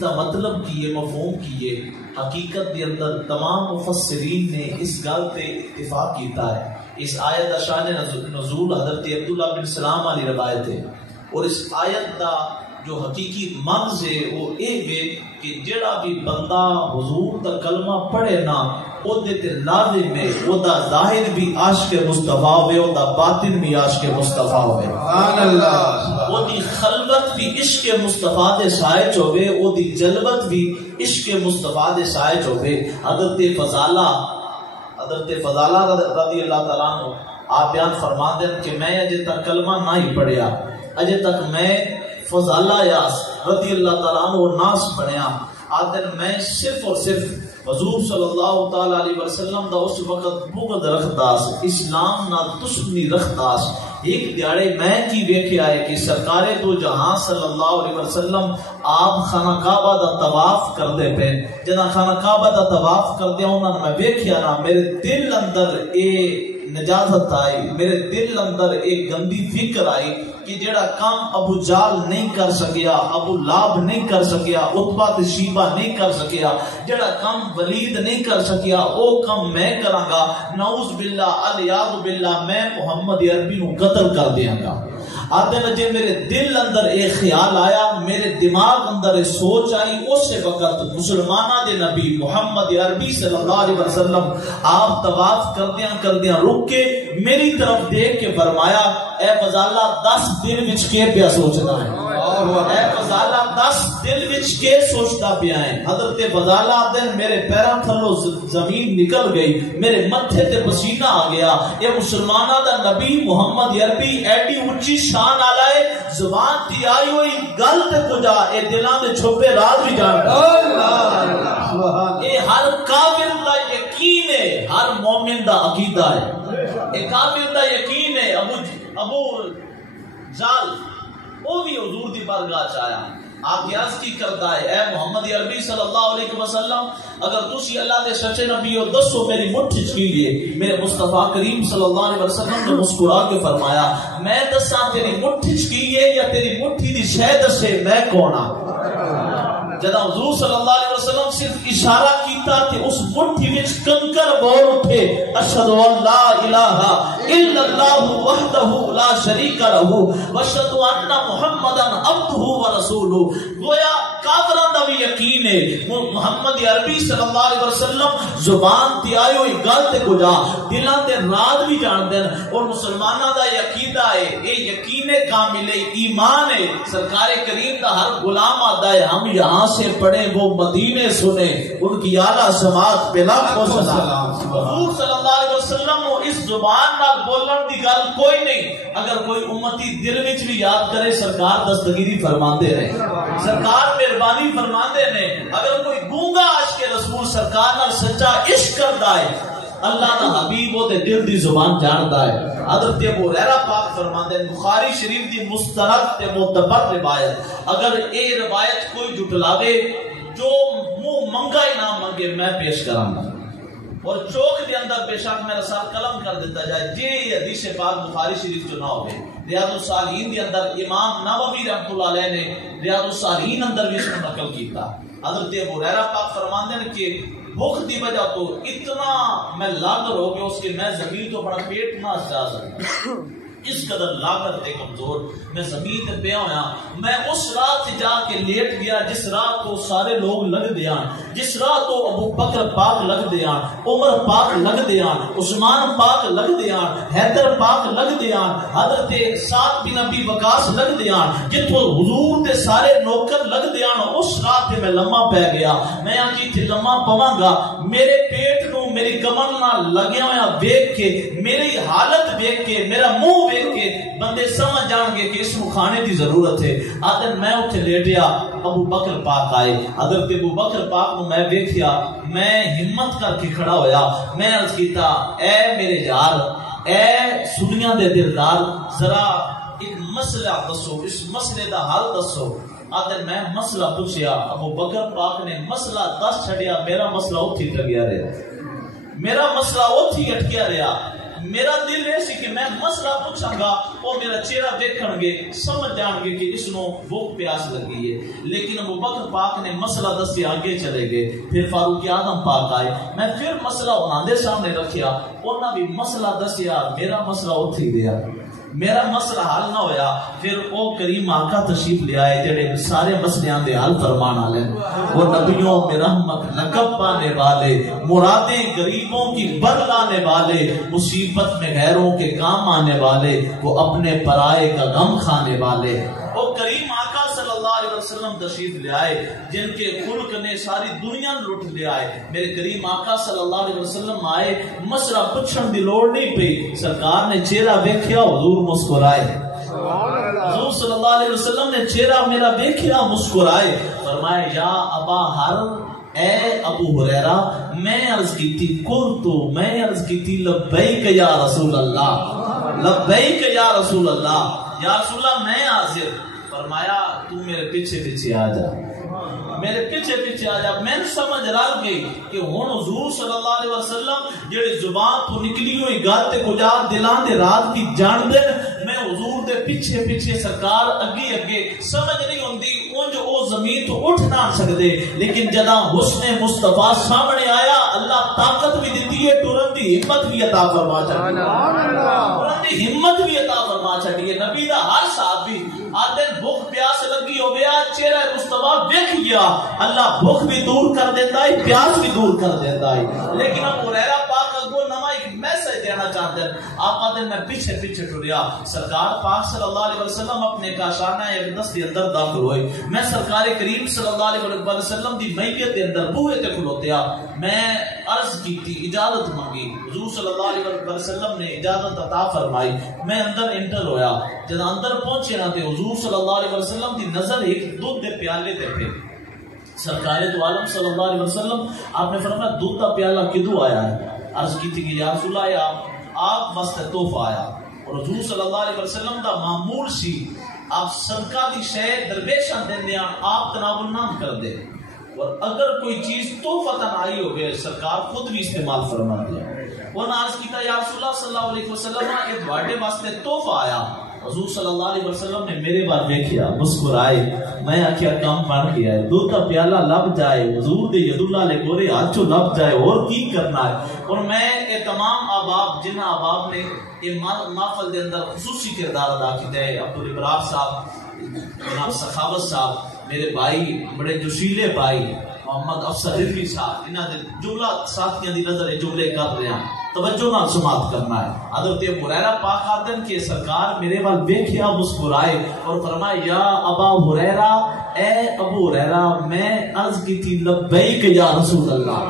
کا مطلب کیے مفہوم کیے حقیقت کے اندر تمام مفسرین نے اس گل پہ اتفاق کیتا ہے. اس آیت کا شان نزول حضرت عبداللہ بن سلام علی روایت ہے، اور اس آیت کا جو حقیقی مغز ہے وہ یہ ہے کہ جڑا بھی بندہ حضور کا کلمہ پڑھے نا او دے تے لازم ہے او دا ظاہر بھی عاشق مصطفیٰ ہوئے، او دا باطن بھی عاشق مصطفیٰ ہوئے. سبحان اللہ. او دی خلوت بھی عشق مصطفیٰ دے سائج ہوئے، او دی جلوت بھی عشق مصطفیٰ دے سائج ہوئے. حضرت فضالہ رضی اللہ تعالیٰ عنہ آپ بیان فرما دیں کہ میں اجے تک کلمہ نہ ہی پڑھیا، اجے تک میں فضالہ یاس رضی اللہ تعالیٰ عنہ ناس بنیا. آدھر میں صرف اور صرف حضور صلی اللہ تعالیٰ علیہ وسلم دا اس وقت بغض رکھداس، اسلام نہ دشمنی رکھداس. ایک دیاڑے میں کی ویکھیا ہے کہ سرکار دو جہاں صلی اللہ علیہ وسلم آپ خانہ کعبہ دا طواف کردے پے. جنا خانہ کعبہ دا طواف کردے انہوں نے میں ویکھیا نا میرے دل اندر اے نجازت آئی، میرے دل اندر ایک گندی فکر آئی کہ جڑا کام ابو جال نہیں کر سکیا، ابو لاب نہیں کر سکیا، عتبہ تے شیبہ نہیں کر سکیا، جڑا کام ولید نہیں کر سکیا او کام میں کراں گا. نعوذ باللہ الیاذ باللہ میں محمد عربی نو قتل کر دیاں گا. آتے نجے میرے دل اندر ایک خیال آیا، میرے دماغ اندر ایک سوچ آئی. اس وقت مسلمانہ دے نبی محمد عربی صلی اللہ علیہ وسلم آپ طواف کردیاں رک کے میری طرف دیکھ کے فرمایا اے فضالہ 10 دن وچ کے پیا سوچنا ہے، اے فضالہ 10 دن وچ کے سوچتا پیا ہے. حضرت فضالہ دن میرے پیراں تھلوں زمین نکل گئی، میرے متھے تے پسینہ آ گیا. یہ مسلمانہ دا نبی محمد عربی ایڈی اونچی شان آلا ہے، زبان تی آئی ہوئی گل تے کجا اے دلاں دے چھپے راز بھی جان. اے ہر کافر دا یقین ہے، ہر مومن دا عقیدہ ہے. اے کافر دا یقین ہے. ابو جال وہ بھی حضور دی بارگاہ چ آیا، آپ یاز کی کرتا ہے اے محمد عربی صلی اللہ علیہ وسلم اگر تسی اللہ دے سچے نبی ہو دسو میری مٹھی چ کی لیے. میرے مصطفیٰ کریم صلی اللہ علیہ وسلم نے مسکرا کے فرمایا میں دساں تیری مٹھی چ کی لیے یا تیری مٹھی دی شے دسے میں کون ہاں. جدا حضور صلی اللہ علیہ وسلم صرف اشارہ کیتا کہ اس مٹھی وچ کنکر بول اٹھے اشہد ان لا الہ الا اللہ وحدہ لا شریک لہ واشہد ان محمدا عبدہ ورسولہ. گویا کافراں دا بھی یقین ہے محمد عربی صلی اللہ علیہ وسلم زبان تے آئی ہوئی گل تے کجا دلاں دے راز بھی جان دین. اور مسلماناں دا عقیدہ ہے، اے یقین کامل ہے، ایمان ہے. سرکار کریم دا ہر غلام آتا ہے ہم یہاں سے پڑھیں وہ مدینے سنے ان کی اعلیٰ سماعت پہ لاکھوں سلام. حضور صلی اللہ علیہ وسلم کو اس زبان نال بولن دی گل کوئی نہیں. اگر کوئی امتی دل وچ بھی یاد کرے سرکار دستگیری فرماندے رہے، سرکار مہربانی فرماندے نے. اگر کوئی گونگا عاشق رسول سرکار نال سچا عشق کردا ہے اللہ دا حبیب وہ دے دل دی زبان جاندا ہے. حضرت ابو ہریرہ پاک فرماندے ہیں بخاری شریف دی مستند تے معتبر روایت اگر اے روایت کوئی جھٹلاوے جو منہ منگا ہی نہ منگے میں پیش کراں گا اور چوک دے اندر بے شک میرا ساتھ قلم کر دیتا جائے جی حدیث پاک بخاری شریف جو نہ ہوئے. ریاض الصالحین دے اندر امام نووی رحمۃ اللہ علیہ نے ریاض الصالحین اندر بھی اس کو نقل کیتا. حضرت ابو ہریرہ پاک فرماندے ہیں کہ بھوک دی وجہ تو اتنا میں لاغر ہو گیا اس کے میں زمین تو بڑا پیٹ نہ جا سکتا، اس قدر لاغر تے کمزور میں زمین تے پیا ہویا. میں اس راہ تے جا کے لیٹ گیا جس راہ تو سارے لوگ لگ دیاں، جس راہ تو ابو بکر پاک لگ دیاں، عمر پاک لگ دیاں، عثمان پاک لگ دیاں، حیدر پاک لگ دیاں، حضرت سعد بن ابی وقاص لگ دیاں، جتوں حضور دے سارے نوکر لگ دیاں. اس راہ تے میں لمحہ پہ گیا. میں آجی تھی لمحہ پواں گا میرے پیٹ نو میری کمر نال لگیا ہویا ویکھ کے میری حالت ویکھ کے میرا منہ ویکھ کے بندے سمجھ جان گے کہ اس کو کھانے دی ضرورت ہے. آدھر میں اتھے لیٹیا ابو بکر پاک آئے. حضرت ابو بکر پاک نو میں ویکھیا میں ہمت کر کے کھڑا ہویا. میں عرض کیتا اے میرے یار اے سنیاں دے دلدار ذرا ایک مسئلہ دسو، اس مسئلے دا حل دسو. آدھر میں مسئلہ پوچھیا. ابو بکر پاک نے مسئلہ دس چھڑیا. میرا مسئلہ اتھی لگیا رہا، میرا مسئلہ اتھی اٹکیا رہا. میرا دل ہے سی کہ میں مسئلہ پوچھاں گا وہ میرا چہرہ دیکھن گے سمجھ جان گے کہ اس نو بھوک پیاس لگی ہے. لیکن ابو بکر پاک نے مسئلہ دسے آگے چلے گئے. پھر فاروق اعظم پاک آئے. میں پھر مسئلہ انہاں دے سامنے رکھیا. انہاں بھی مسئلہ دسیا. میرا مسئلہ اتھی دیا. میرا مسئلہ حل نہ ہویا. پھر او کریم آقا تشریف لے آئے جڑے سارے مسئلیاں دے حل فرمان والے. وہ نبیوں میں رحمت لقب پانے والے, مرادیں غریبوں کی بر لانے والے, مصیبت میں غیروں کے کام آنے والے, وہ اپنے پرائے کا غم کھانے والے. وہ کریم آقا صلی اللہ علیہ وسلم تشریف لے آئے جن کے خلق نے ساری دنیا لٹ لے آئے. میرے کریم آقا صلی اللہ علیہ وسلم آئے. مسئلہ پوچھن دی لوڑ نہیں پئی. سرکار نے چہرہ دیکھیا, حضور مسکرائے. حضور صلی اللہ علیہ وسلم نے چہرہ میرا دیکھیا, مسکرائے. فرمائے یا ابا ہر, اے ابو ہریرہ, میں عرض کی تھی قلتو, میں عرض کی تھی لبیک یا رسول اللہ, لبیک یا رسول اللہ, یا رسول اللہ میں حاضر. فرمایا تو میرے پیچھے پیچھے آ جا, میرے پیچھے پیچھے آ جا. میں سمجھ رل گئی کہ ہن حضور صلی اللہ علیہ وسلم جڑی زبان تو نکلی ہوئی گل تے کجا دلاں دے رات کی جان دے. میں حضور دے پیچھے پیچھے سرکار اگے اگے سمجھ نہیں ہوندی اونج او زمین تو اٹھ نہ سکدے. لیکن جدا حسن مصطفیٰ سامنے آیا, اللہ طاقت بھی دیتی ہے, ٹرن دی ہمت بھی عطا فرما چھڈی, ٹرن دی ہمت بھی عطا فرما چھڈی ہے. نبی دا ہر صحابی آدھے بھوک پیاس لگی ہو گیا, چہرہ مصطفیٰ دیکھ گیا, اللہ بھوک بھی دور کر دیتا ہے, پیاس بھی دور کر دیتا ہے. لیکن ابو ہریرہ پاک اگو نواں ایک میسج دینا چاہتے ہیں. آپ آدھے میں پیچھے پیچھے ٹریا. سرکار پاک صلی اللہ علیہ وسلم اپنے کاشانہ اقدس کے اندر داخل ہوئے. میں سرکار کریم صلی اللہ علیہ وسلم دی میت کے اندر بوئے تے کھلوتیا. میں عرض کی تھی, اجازت مانگی. حضور صلی اللہ علیہ وسلم نے اجازت عطا فرمائی. میں اندر انٹر ہویا. جب اندر پہنچے نا تے حضور صلی اللہ علیہ وسلم دی نظر ایک دودھ دے پیالے تے پہ. سرکار دو عالم صلی اللہ علیہ وسلم آپ نے فرمایا دودھ کا پیالہ کدو آیا ہے؟ عرض کی تھی کہ یا رسول اللہ آپ واسطے تحفہ آیا. اور حضور صلی اللہ علیہ وسلم دا معمول سی آپ صدقہ دی شے درویشاں دیندے آپ تناول نہ کر دے. اور اگر کوئی چیز تحفتاً آئی ہو گئے سرکار خود بھی استعمال فرما دیا. وہ عرض کیتا یا رسول اللہ صلی اللہ علیہ وسلم یہ تواڈے واسطے تحفہ آیا. حضور صلی اللہ علیہ وسلم نے میرے بار دیکھیا, مسکرائے. میں آخیا کام بن گیا ہے, دودھ کا پیالہ لب جائے, حضور دے ید اللہ لے گورے ہاتھ چو لب جائے, اور کی کرنا ہے. اور میں یہ تمام احباب جن احباب نے یہ محفل دے اندر خصوصی کردار ادا کیتا ہے, عبدالابرار صاحب, جناب سخاوت صاحب, میرے بھائی بڑے جوشیلے بھائی محمد افسر رضوی صاحب, انہاں دے جملہ ساتھیاں دی نظر جملے کر رہے ہیں, توجہ نال سماعت کرنا ہے. حضرت ابو ہریرہ پاک آدن کے سرکار میرے وال دیکھیا, مسکرائے اور فرمایا یا ابا ہریرہ, اے ابو ہریرہ, میں عرض کی تھی لبیک یا رسول اللہ,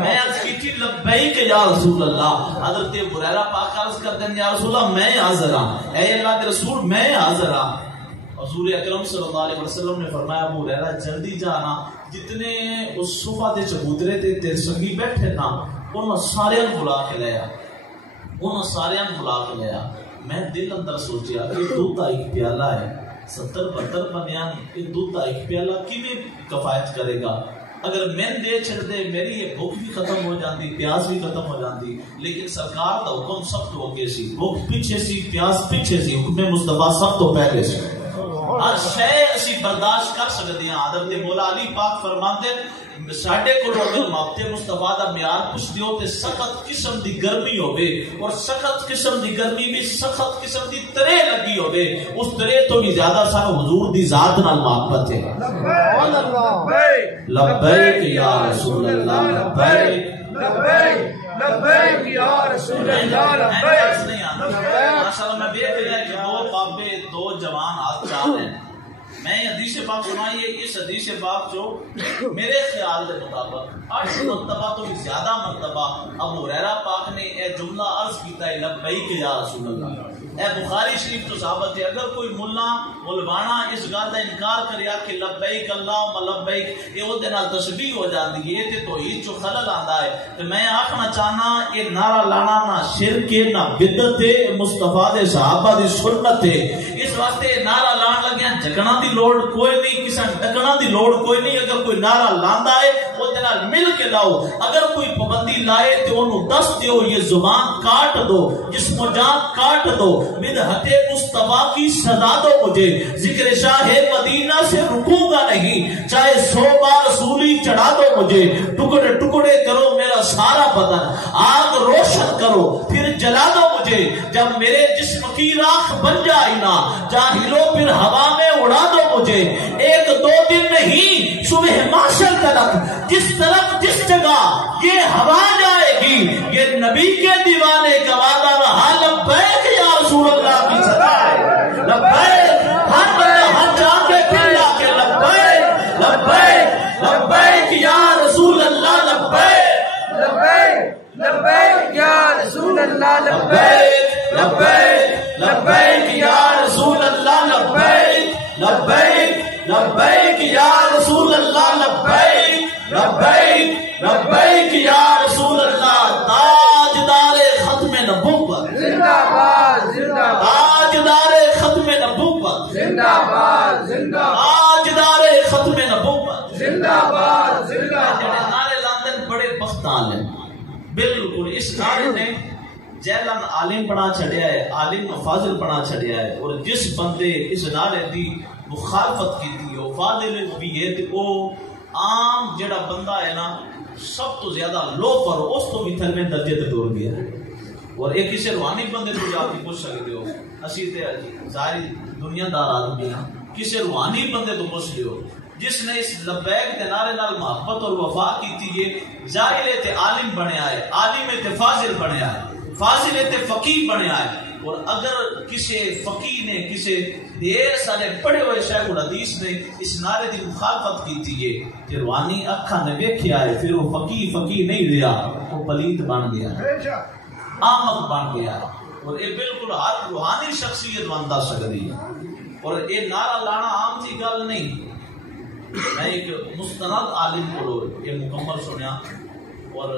میں عرض کی تھی لبیک یا رسول اللہ. حضرت ابو ہریرہ پاک عرض کرتے ہیں یا رسول اللہ میں حاضر ہوں, اے اللہ کے رسول میں حاضر ہوں. حضور اکرم صلی اللہ علیہ وسلم نے فرمایا ابو ہریرہ جلدی جانا, جتنے اس صفحہ دے چبوترے تے سنگی بیٹھے نا انہوں سارے بلا کے لیا, انہوں سارے بلا کے لیا. میں دل اندر سوچیا کہ دودھ کا ایک پیالہ ہے, 70-72 بنیاں, یہ دودھ کا ایک پیالہ کیویں کفایت کرے گا. اگر میں دے چھڑ دے میری یہ بھوک بھی ختم ہو جاتی, پیاس بھی ختم ہو جاتی. لیکن سرکار کا حکم سخت ہو گئے سی, بھوک پیچھے سی, پیاس پیچھے سی, حکم مصطفیٰ سب تو پہلے سی. ہر شے اسی برداشت کر سکتے ہیں. حضرت مولا علی پاک فرماتے ہیں ساڈے کول اگر محبت مصطفیٰ دا معیار پوچھ دیو تے سخت قسم دی گرمی ہوے, اور سخت قسم دی گرمی بھی سخت قسم دی ترے لگی ہوے, اس ترے تو بھی زیادہ سانو حضور دی ذات نال محبت ہے. لبیک یا رسول اللہ, لبیک لبیک لبیک یا رسول اللہ, لبیک. ماشاءاللہ میں دیکھ رہا کہ دو بابے دو جوان ہاتھ چال ہیں. میں حدیث پاک سنائیے, اس حدیث پاک جو میرے خیال کے مطابق 8 مرتبہ تو بھی زیادہ مرتبہ ابو ہریرہ پاک نے اے جملہ عرض کیتا ہے لبیک یا رسول اللہ. اے بخاری شریف تو ثابت ہے, اگر کوئی ملا مولوانا اس گل کا انکار کریا کہ لبیک اللہم لبیک, یہ وہ دے نال تشبیہ ہو جاندی ہے, یہ تے توحید چو خلل آندا ہے. تے میں آکھنا چاہنا یہ نعرہ لانا نہ شرک ہے نہ بدعت ہے, مصطفیٰ دے صحابہ دی سنت ہے. اس واسطے نعرہ لان لگیا جھکنا دی لوڑ کوئی نہیں، کسی ڈکنا دی لوڑ کوئی نہیں. اگر کوئی نعرہ لاندا ہے وہ نال مل کے لاؤ. اگر کوئی پابندی لائے تو انہوں دس دیو یہ زبان کاٹ دو، جسم و جان کاٹ دو. بدعت مصطفیٰ کی سزا دو مجھے، ذکر شاہ مدینہ سے رکوں گا نہیں. چاہے 100 بار رسولی چڑھا دو مجھے، ٹکڑے ٹکڑے کرو میرا سارا بدن، آگ روشن کرو پھر جلا دو مجھے. جب میرے جسم کی راکھ بن جائے نا جاہلو پھر ہوا میں اڑا دو مجھے. 1-2 دن نہیں، صبح محشر تلک جس طرف جس جگہ یہ ہوا جائے گی یہ نبی کے دیوانے کا وعدہ رہا. لبیک یا رسول اللہ کی صدا ہے، لبیک. ہر بندہ ہر جان کے پھر لا کے لبیک لبیک لبیک یا رسول اللہ. لبیک لبیک لبیک یا رسول اللہ. لبیک لبیک لبیک یا رسول اللہ. لبیک لبیک لبیک یا رسول اللہ. لبیک لبیک لبیک یا رسول اللہ. تاجدار ختم نبوت زندہ باد زندہ باد. تاجدار ختم نبوت زندہ باد زندہ باد. تاجدار ختم نبوت زندہ باد زندہ جڑے باد. نعرے لاندن بڑے بختان ہیں. بالکل اس نعرے نے جیلن عالم بنا چھڑیا ہے، عالم فاضل بنا چھڑیا ہے. اور جس بندے اس نعرے دی مخالفت کی تھی وہ فاضل بھی ہے تے وہ عام جڑا بندہ ہے نا سب تو زیادہ لو پر اس تو بھی تھلویں درجے تے دور گیا ہے. اور ایک کسی روحانی بندے تو جا کے پوچھ سکتے ہو، اسی تے ظاہری دنیا دار آدمی ہیں، کسی روحانی بندے تو پوچھ لیو جس نے اس لبیک کے نعرے نال محبت اور وفا کی تھی. یہ جاہل تے عالم بنیا ہے، عالم تے فاضل بنیا ہے، فاضل تے فقیہ بنیا ہے. اور اگر کسی فقیہ نے کسی دیر سارے پڑھے ہوئے شیخ الحدیث نے اس نعرے دی مخالفت کی تھی یہ کہ روحانی اکھاں نے ویکھیا ہے، پھر وہ فقیہ نہیں رہا، وہ پلیت بن گیا، احمق بن گیا. اور یہ بالکل ہر روحانی شخصیت بندا سکتی ہے. اور یہ نعرہ لانا عام سی گل نہیں. میں ایک مستند عالم کو یہ مکمل سنیا اور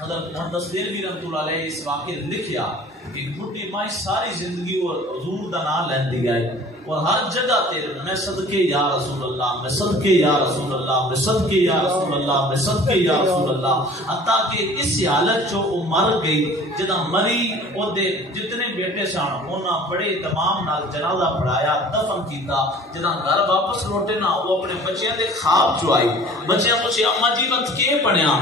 حضرت محمد دہلوی رحمۃ اللہ علیہ اس واقعے لکھیا کہ بڈھی ماں ساری زندگی اور حضور دا نام لیندی گئے اور ہر جگہ تے میں صدقے یا رسول اللہ، میں صدقے یا رسول اللہ، میں صدقے یا رسول اللہ، میں صدقے یا رسول اللہ. حتیٰ کہ اس حالت جو وہ مر گئی، جدہ مری او دے جتنے بیٹے سن انہاں بڑے تمام نال جنازہ پڑھایا، دفن کیتا. جدہ گھر واپس لوٹے نا وہ اپنے بچیاں دے خواب جو آئی، بچیاں پوچھے اما جی وقت کے بنیا؟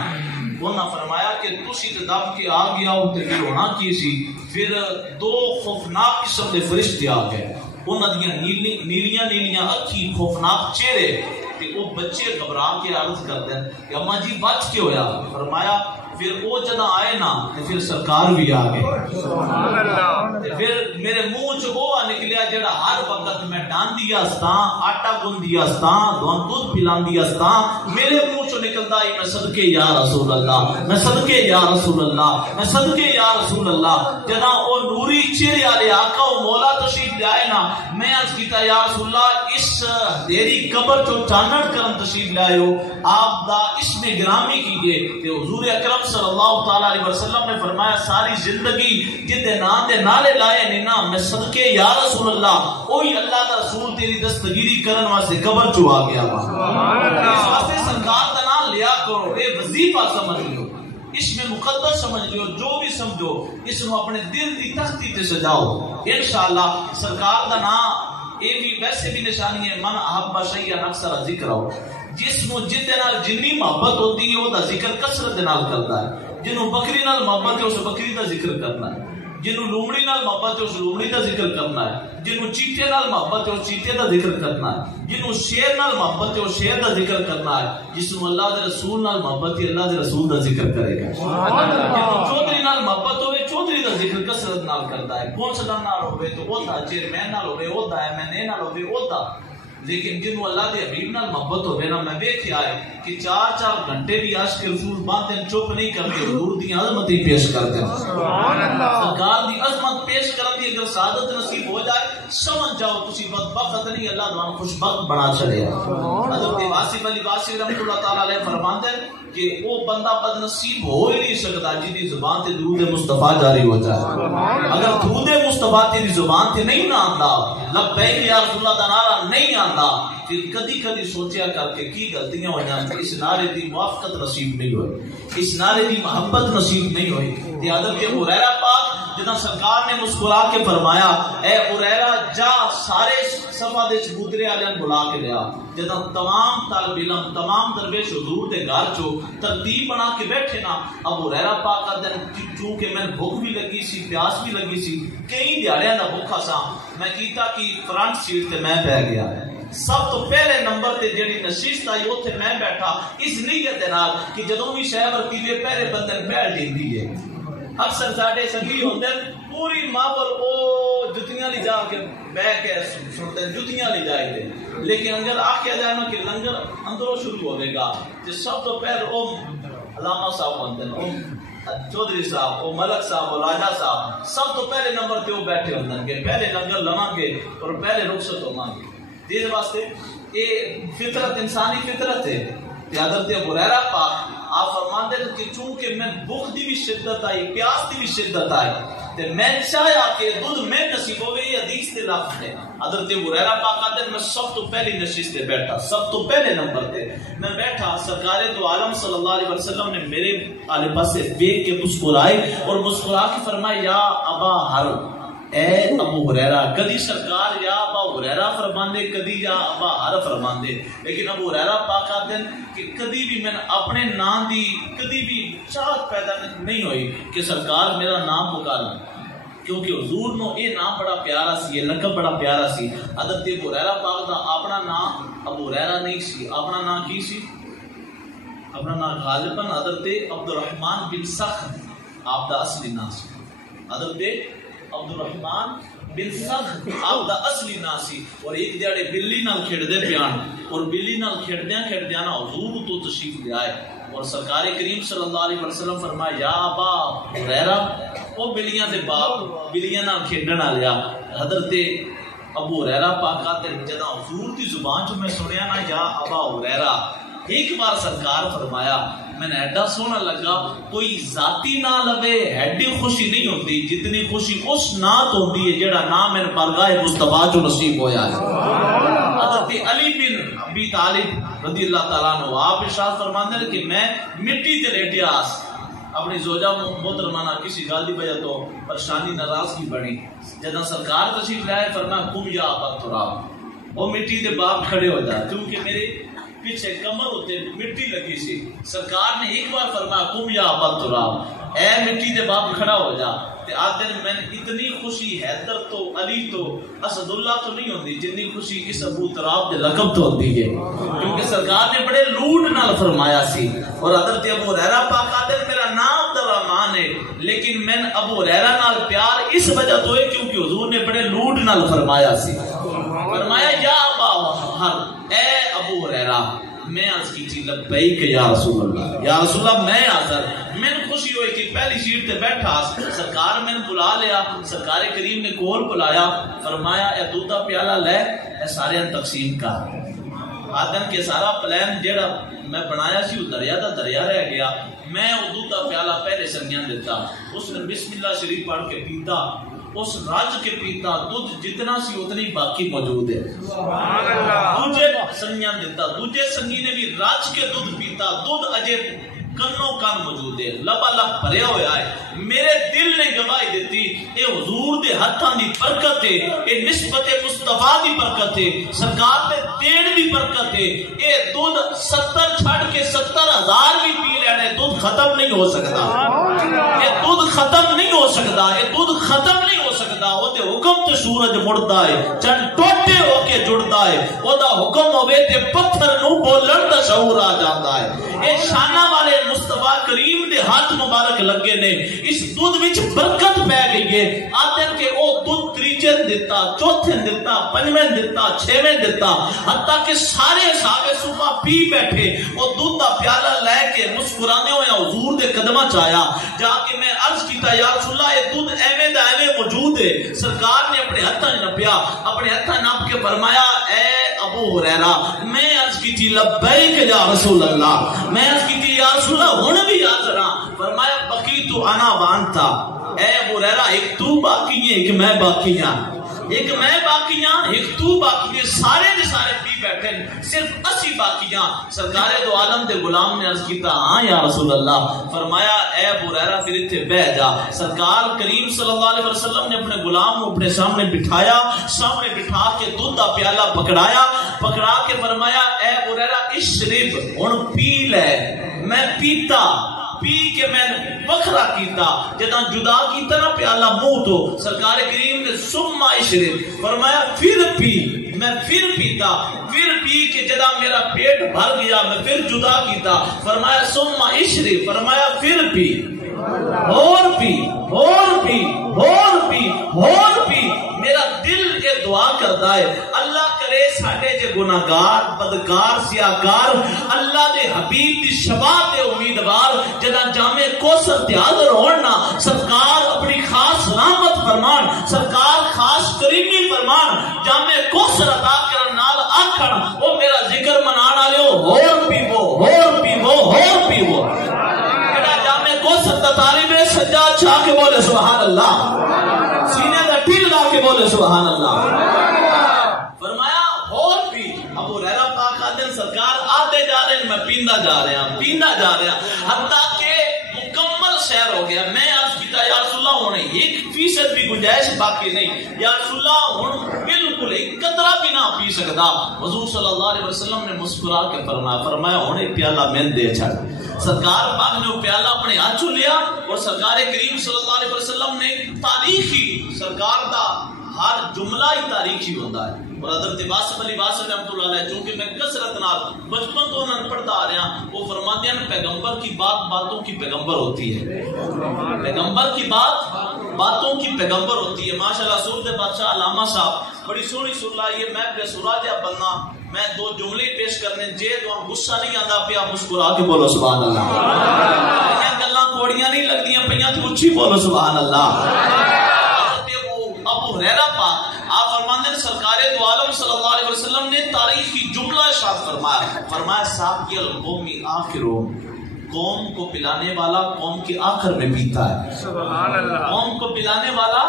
انہاں فرمایا کہ تسی تے دب کے آ گیا ہو تے پھر ہونا کی سی. پھر 2 خوفناک قسم دے فرشتے آ گئے، انہاں دیاں نیلیاں نیلیاں اکھی، خوفناک چہرے. تے وہ بچے گھبرا کے عرض کرتے ہیں کہ اما جی بچ کے ہویا؟ فرمایا پھر وہ جدہ آئے نا تے پھر سرکار بھی آ گئے. پھر میرے منہ چ وہ نکلیا جڑا ہر وقت میں ڈان دیا استا، آٹا گن دیا استا، دودھ پلان دیا استا، میرے منہ چ نکلدا ہے میں صدقے یا رسول اللہ، میں صدقے یا رسول اللہ، میں صدقے یا رسول اللہ. جدا او نوری چہرے والے آقا و مولا تشریف لے آئے نا، میں عرض کیتا یا رسول اللہ اس دیری قبر چ چانن کرم تشریف لے آئے ہو، آپ دا اس میں گرامی کیجئے. تے حضور اکرم صلی اللہ تعالی علیہ وسلم نے فرمایا ساری زندگی جتے نام دے نالے لائے نے نا میں صدقے یا رسول اللہ، اوہی اللہ دا رسول تیری دستگیری کرن واسطے قبر چ آ گیا. اس واسطے سرکار دا نام لیا کرو، اے وظیفہ سمجھ لو، اس میں مقدس سمجھ لو، جو بھی سمجھو اس کو اپنے دل دی تختی تے سجاؤ. انشاءاللہ سرکار دا نام یہ بھی ویسے بھی نشانی ہے، من احب شیئا اکثر ذکر ہو. جس نو جتے نال جنی محبت ہوتی ہے وہ دا ذکر کثرت نال کرتا ہے. جنوں بکری نال محبت ہے اس بکری دا ذکر کرنا ہے، جنوں لومڑی نال محبت ہے اس لومڑی دا ذکر کرنا ہے، جنوں چیتے نال محبت ہے اس چیتے دا ذکر کرنا ہے، جنوں شیر نال محبت ہے اس شیر دا ذکر کرنا ہے، جس نو اللہ دے رسول نال محبت ہے اللہ دے رسول دا ذکر کرے گا. جنوں چودھری نال محبت ہوئے چودھری دا ذکر کثرت نال کرتا ہے، کونسلر نال ہوئے تو اودا، چیئرمین نال ہوئے اودا، MNA نال ہوئے اودا. لیکن جنوں اللہ دے حبیب نال محبت ہوئے نا میں دیکھیا ہے کہ 4 گھنٹے بھی عاشق رسول باندھن چپ نہیں کرتے، حضور دی عظمت ہی پیش کرتے ہیں. سرکار دی عظمت پیش کرن دی اگر سعادت نصیب ہو جائے سمجھ جاؤ تسی بدبخت نہیں، اللہ تمہیں خوشبخت بنا چھڑے۔ حضرت واصف علی واصف رحمۃ اللہ تعالی علیہ فرماتے ہیں کہ وہ بندہ بد نصیب ہو ہی نہیں سکتا جن کی زبان تے درود مصطفیٰ جاری ہو جائے۔ اگر درود مصطفیٰ تیری زبان تے نہیں نہ آندا، لبیک یا رسول اللہ دا نعرہ نہیں آندا، پھر کدی کدی سوچیا کر کے کی غلطیاں ہو جان، اس نعرے دی موافقت نصیب نہیں ہوئی، اس نعرے دی محبت نصیب نہیں ہوئی۔ تے حضرت ابو ہریرہ پاک جدہ سرکار نے مسکرا کے فرمایا اے ہریرہ جا سارے صفا دے چبوترے والے بلا کے لیا، جدہ تمام طالب علم تمام درویش حضور دے گھر چو ترتیب بنا کے بیٹھے نا، ابو ہریرہ پاک کا دن چونکہ میں بھوک بھی لگی سی پیاس بھی لگی سی، کئی دیہڑیاں دا بھوکا سا، میں کیتا کہ فرنٹ سیٹ تے میں پہ گیا، سب تو پہلے نمبر تے جڑی نشست آئی اوتھے میں بیٹھا، اس نیت دے نال کہ جدوں بھی شے ورتیلے پہلے بندے بیٹھ جیندی ہے۔ اکثر ساڈے سنگی ہوندے پوری ماحول او جتیاں لی جا کے بہ کے سنتے جتیاں لی جائے دے، لیکن اگر آکھیا جائے نا کہ لنگر اندروں شروع ہوے گا تے سب تو پہلے او علامہ صاحب ہوندے او چودھری صاحب او ملک صاحب او راجہ صاحب سب تو پہلے نمبر تے او بیٹھے ہوندے کہ پہلے لنگر لواں گے اور پہلے رخصت ہوواں گے۔ اس واسطے یہ فطرت انسانی فطرت ہے۔ حضرت ابو ہریرہ پاک آپ فرماتے ہیں کہ چونکہ میں بھوک دی بھی شدت آئی پیاس دی بھی شدت آئی تے میں چاہیا کہ دودھ میں نصیب ہوئے، یہ حدیث تے لفظ ہے۔ حضرت ابو ہریرہ پاک کہتے ہیں میں سب تو پہلی نشست تے بیٹھا، سب تو پہلے نمبر تے میں بیٹھا، سرکار دو عالم صلی اللہ علیہ وسلم نے میرے آلے پاس سے دیکھ کے مسکرائے اور مسکرا کے فرمایا یا ابا ہر اے ابو ہریرہ، کدی سرکار یا ابا ہریرہ فرماندے کدی یا ابا ہر فرماندے، لیکن ابو ہریرہ پاک آتے ہیں کہ کدی بھی میں اپنے نام دی کدی بھی چاہت پیدا نہیں ہوئی کہ سرکار میرا نام پکارا، کیونکہ حضور نو یہ نام بڑا پیارا سی، یہ لقب بڑا پیارا سی۔ حضرت ابو ہریرہ پاک دا اپنا نام ابو ہریرہ نہیں سی، اپنا نام کی سی؟ اپنا نام غالباً حضرت عبد الرحمن بن سخر آپ دا اصلی نام سی، حضرت عبد الرحمن بن سخر آپ دا اصلی نام سی۔ اور ایک دیڑے بلی نال کھیڑدے پیان اور بلی نال کھیڑدیاں نا حضور تو تشریف لے آئے اور سرکار کریم صلی اللہ علیہ وسلم فرمایا یا ابا ہریرہ، وہ بلیاں دے باپ بلیاں نال کھیڈن والیا حضرت ابو ہریرہ پاک کا جدہ حضور دی زبان چ میں سنیا نا یا ابا ہریرہ، ایک بار سرکار فرمایا میں نے ایڈا سونا لگا، کوئی ذاتی نہ لبے ایڈی خوشی نہیں ہوتی جتنی خوشی اس نات ہوتی ہے جڑا نام میں بارگاہ مصطفیٰ جو نصیب ہویا ہے۔ حضرت علی بن ابی طالب رضی اللہ تعالیٰ عنہ آپ ارشاد فرماتے ہیں کہ میں مٹی تے لیٹیا اپنی زوجہ محترمہ کسی گل دی وجہ تو پریشانی ناراضگی بنی، جدہ سرکار تشریف لائے فرمایا قم یا ابا تراب، وہ مٹی دے باپ کھڑے ہو جا، کیونکہ میرے پیچھے کمر ہوتے مٹی لگی سی، سرکار نے ایک بار فرمایا قم یا ابا تراب، اے مٹی دے باپ کھڑا ہو جا۔ تے آتے ہیں میں نے اتنی خوشی حیدر تو علی تو اسد اللہ تو نہیں ہوندی جتنی خوشی اس ابو تراب دے لقب تو ہوندی ہے، کیونکہ سرکار نے بڑے لوٹ نال فرمایا سی۔ اور حضرت ابو ہریرہ پاک آتے ہیں میرا نام عبد الرحمن ہے لیکن میں ابو ہریرہ نال پیار اس وجہ تو ہے کیونکہ حضور نے بڑے لوٹ نال فرمایا سی، فرمایا یا ابا ہر اے ابو ہریرہ، میں عرض کی تھی لبیک یا رسول اللہ، یا رسول اللہ میں حاضر۔ میں خوشی ہوئی کہ پہلی سیٹ تے بیٹھا، سرکار میں بلا لیا، سرکار کریم نے کول بلایا، فرمایا اے دودھا پیالہ لے اے سارے تقسیم کر۔ آدم کے سارا پلان جڑا میں بنایا سی وہ دریا دا دریا رہ گیا، میں وہ دودھا پیالہ پہلے سنگیاں دیتا، اس نے بسم اللہ شریف پڑھ کے پیتا، اس راج کے پیتا، دودھ جتنا سی اتنی باقی موجود ہے، دوجے سنگیاں دیتا، دوجے سنگی نے بھی راج کے دودھ پیتا، دودھ اجے کنوں کان موجود ہے، لبا لب بھریا ہوا ہے۔ میرے دل نے گواہی دیتی اے حضور دے ہتھاں دی برکت ہے، اے نسبت مصطفیٰ دی برکت ہے، سرکار دے دین دی برکت ہے، اے دودھ 70 چھڑ کے 70,000 بھی پی لینے دودھ ختم نہیں ہو سکتا، اے دودھ ختم نہیں ہو سکتا، اے دودھ ختم نہیں ہو سکتا، او دے حکم تے سورج مڑدا ہے، چند ٹوٹے ہو کے جڑدا ہے، او دا حکم ہوے تے پتھر نو بولن دا شعور آ جاندا ہے۔ اے شانہ والے مصطفیٰ کریم دے ہاتھ مبارک لگے نے، اس دودھ وچ برکت پہ گئی ہے، آتے کہ او دودھ تریجن دیتا، چوتھن دیتا، پنجویں دیتا، چھویں دیتا، حتیٰ کہ سارے صحابہ صبح پی بیٹھے، او دودھ دا پیالہ لے کے مسکرا مسکرانے ہویا حضور دے قدمہ چایا جا کے میں عرض کیتا یا رسول اللہ یہ دودھ ایویں دا ایویں موجود ہے. سرکار نے اپنے ہتھاں نپیا, اپنے ہتھاں نپ کے فرمایا اے ابو ہریرہ, میں عرض کی تھی لبیک یا رسول اللہ, میں عرض کی تھی یا رسول اللہ ہن بھی حاضر ہاں. فرمایا بقیت انا وانتا, اے ابو ہریرہ ایک تو باقی ہے ایک میں باقی ہاں, ایک میں باقی ہاں ایک تو باقی ہے, سارے دے سارے پی بیٹھے صرف اسی باقی ہاں. سرکار دو عالم دے غلام نے عرض کیتا ہاں یا رسول اللہ. فرمایا اے ابو ہریرہ پھر اتنے بیٹھ جا. سرکار کریم صلی اللہ علیہ وسلم نے اپنے غلام کو اپنے سامنے بٹھایا, سامنے بٹھا کے دودھ کا پیالہ پکڑایا, پکڑا کے فرمایا اے ابو ہریرہ اشرب, ہن پی لے. میں پیتا, پی کے میں وکھرا کیتا, جداں جدا کیتا نا پیالہ منہ تو سرکار کریم نے ثم اشرب فرمایا پھر پی. میں پھر پیتا, پھر پی کے جدا میرا پیٹ بھر گیا میں پھر جدا کیتا. فرمایا ثم اشرب, فرمایا پھر پی, اور پی, اور پی, اور پی, اور پی. میرا دل یہ دعا کرتا ہے اللہ کرے ساڈے جے گناہگار بدکار سیاہکار اللہ دے حبیب دی شفاعت دے امیدوار جدا جامع کوثر تے حاضر ہونا, سرکار اپنی خاص رحمت فرمان, سرکار خاص کریمی فرمان, جامع کوثر عطا کرن نال آکھن او میرا ذکر منان والے اور پیو, اور پیو, اور پیو. جڑا جامع کوثر دا طالب سجاد چھا کے بولے سبحان اللہ, سینے دا ٹیل لا کے بولے سبحان اللہ. فرمایا اور بھی. ابو ہریرہ پاک آدھے سرکار آتے جا رہے ہیں, میں پیندا جا رہا ہوں, پیندا جا رہا ہوں, حتیٰ کہ مکمل سیر ہو گیا. میں عرض کیتا یا رسول اللہ ہونے 1% بھی گنجائش باقی نہیں, یا رسول اللہ ہن بالکل ایک قطرہ بھی نہ پی سکتا. حضور صلی اللہ علیہ وسلم نے مسکرا کے فرمایا ہونے پیالہ میں دے چھڑ. سرکار پاک نے وہ پیالہ اپنے ہاتھ لیا اور سرکار کریم صلی اللہ علیہ وسلم نے تاریخی سرکار دا ہر جملہ ہی تاریخی ہوتا ہے. اور حضرت واسف علی واسف رحمۃ اللہ علیہ چونکہ میں کثرت نال بچپن تو انہوں نے پڑھتا آ رہا ہوں, وہ فرماتے ہیں پیغمبر کی بات باتوں کی پیغمبر ہوتی ہے, پیغمبر کی بات باتوں کی پیغمبر ہوتی ہے. ماشاءاللہ سورت بادشاہ علامہ صاحب بڑی سونی سن لائیے. میں بے سورا جا بننا, میں 2 جملے پیش کرنے جے تو غصہ نہیں آتا پیا مسکرا کے بولو سبحان اللہ. یہ گلاں کوڑیاں نہیں لگدیاں پیاں تو اچھی بولو سبحان اللہ. ابو ہریرہ پاک آپ فرماتے ہیں سرکار دو عالم صلی اللہ علیہ وسلم نے تاریخی جملہ ارشاد فرمایا, فرمایا ساقی القوم آخرون, قوم کو پلانے والا قوم کے آخر میں پیتا ہے. سبحان اللہ. قوم کو پلانے والا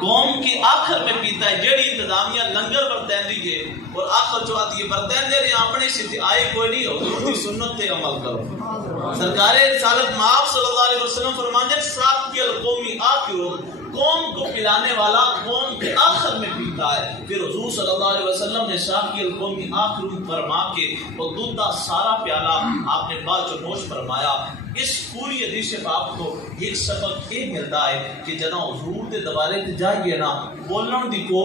قوم کے آخر میں پیتا ہے. جیڑی انتظامیہ لنگر برتین دیئے اور آخر جو آتی ہے برتین دے رہے ہیں اپنے سے آئے کوئی نہیں ہو, حضور دی سنت تے عمل کرو. سرکار رسالت مآب صلی اللہ علیہ وسلم فرماتے ہیں ساقی القوم آخرون, قوم کو پلانے والا قوم کے آخر میں پیتا ہے. پھر حضور صلی اللہ علیہ وسلم نے ساقی القوم آخر فرما کے وہ دودھ کا سارا پیالہ آپ نے بعد جو نوش فرمایا. اس پوری حدیث سے آپ کو ایک سبق یہ ملتا ہے کہ جنا حضور دے دوارے تے جائیے نا بولن دی کو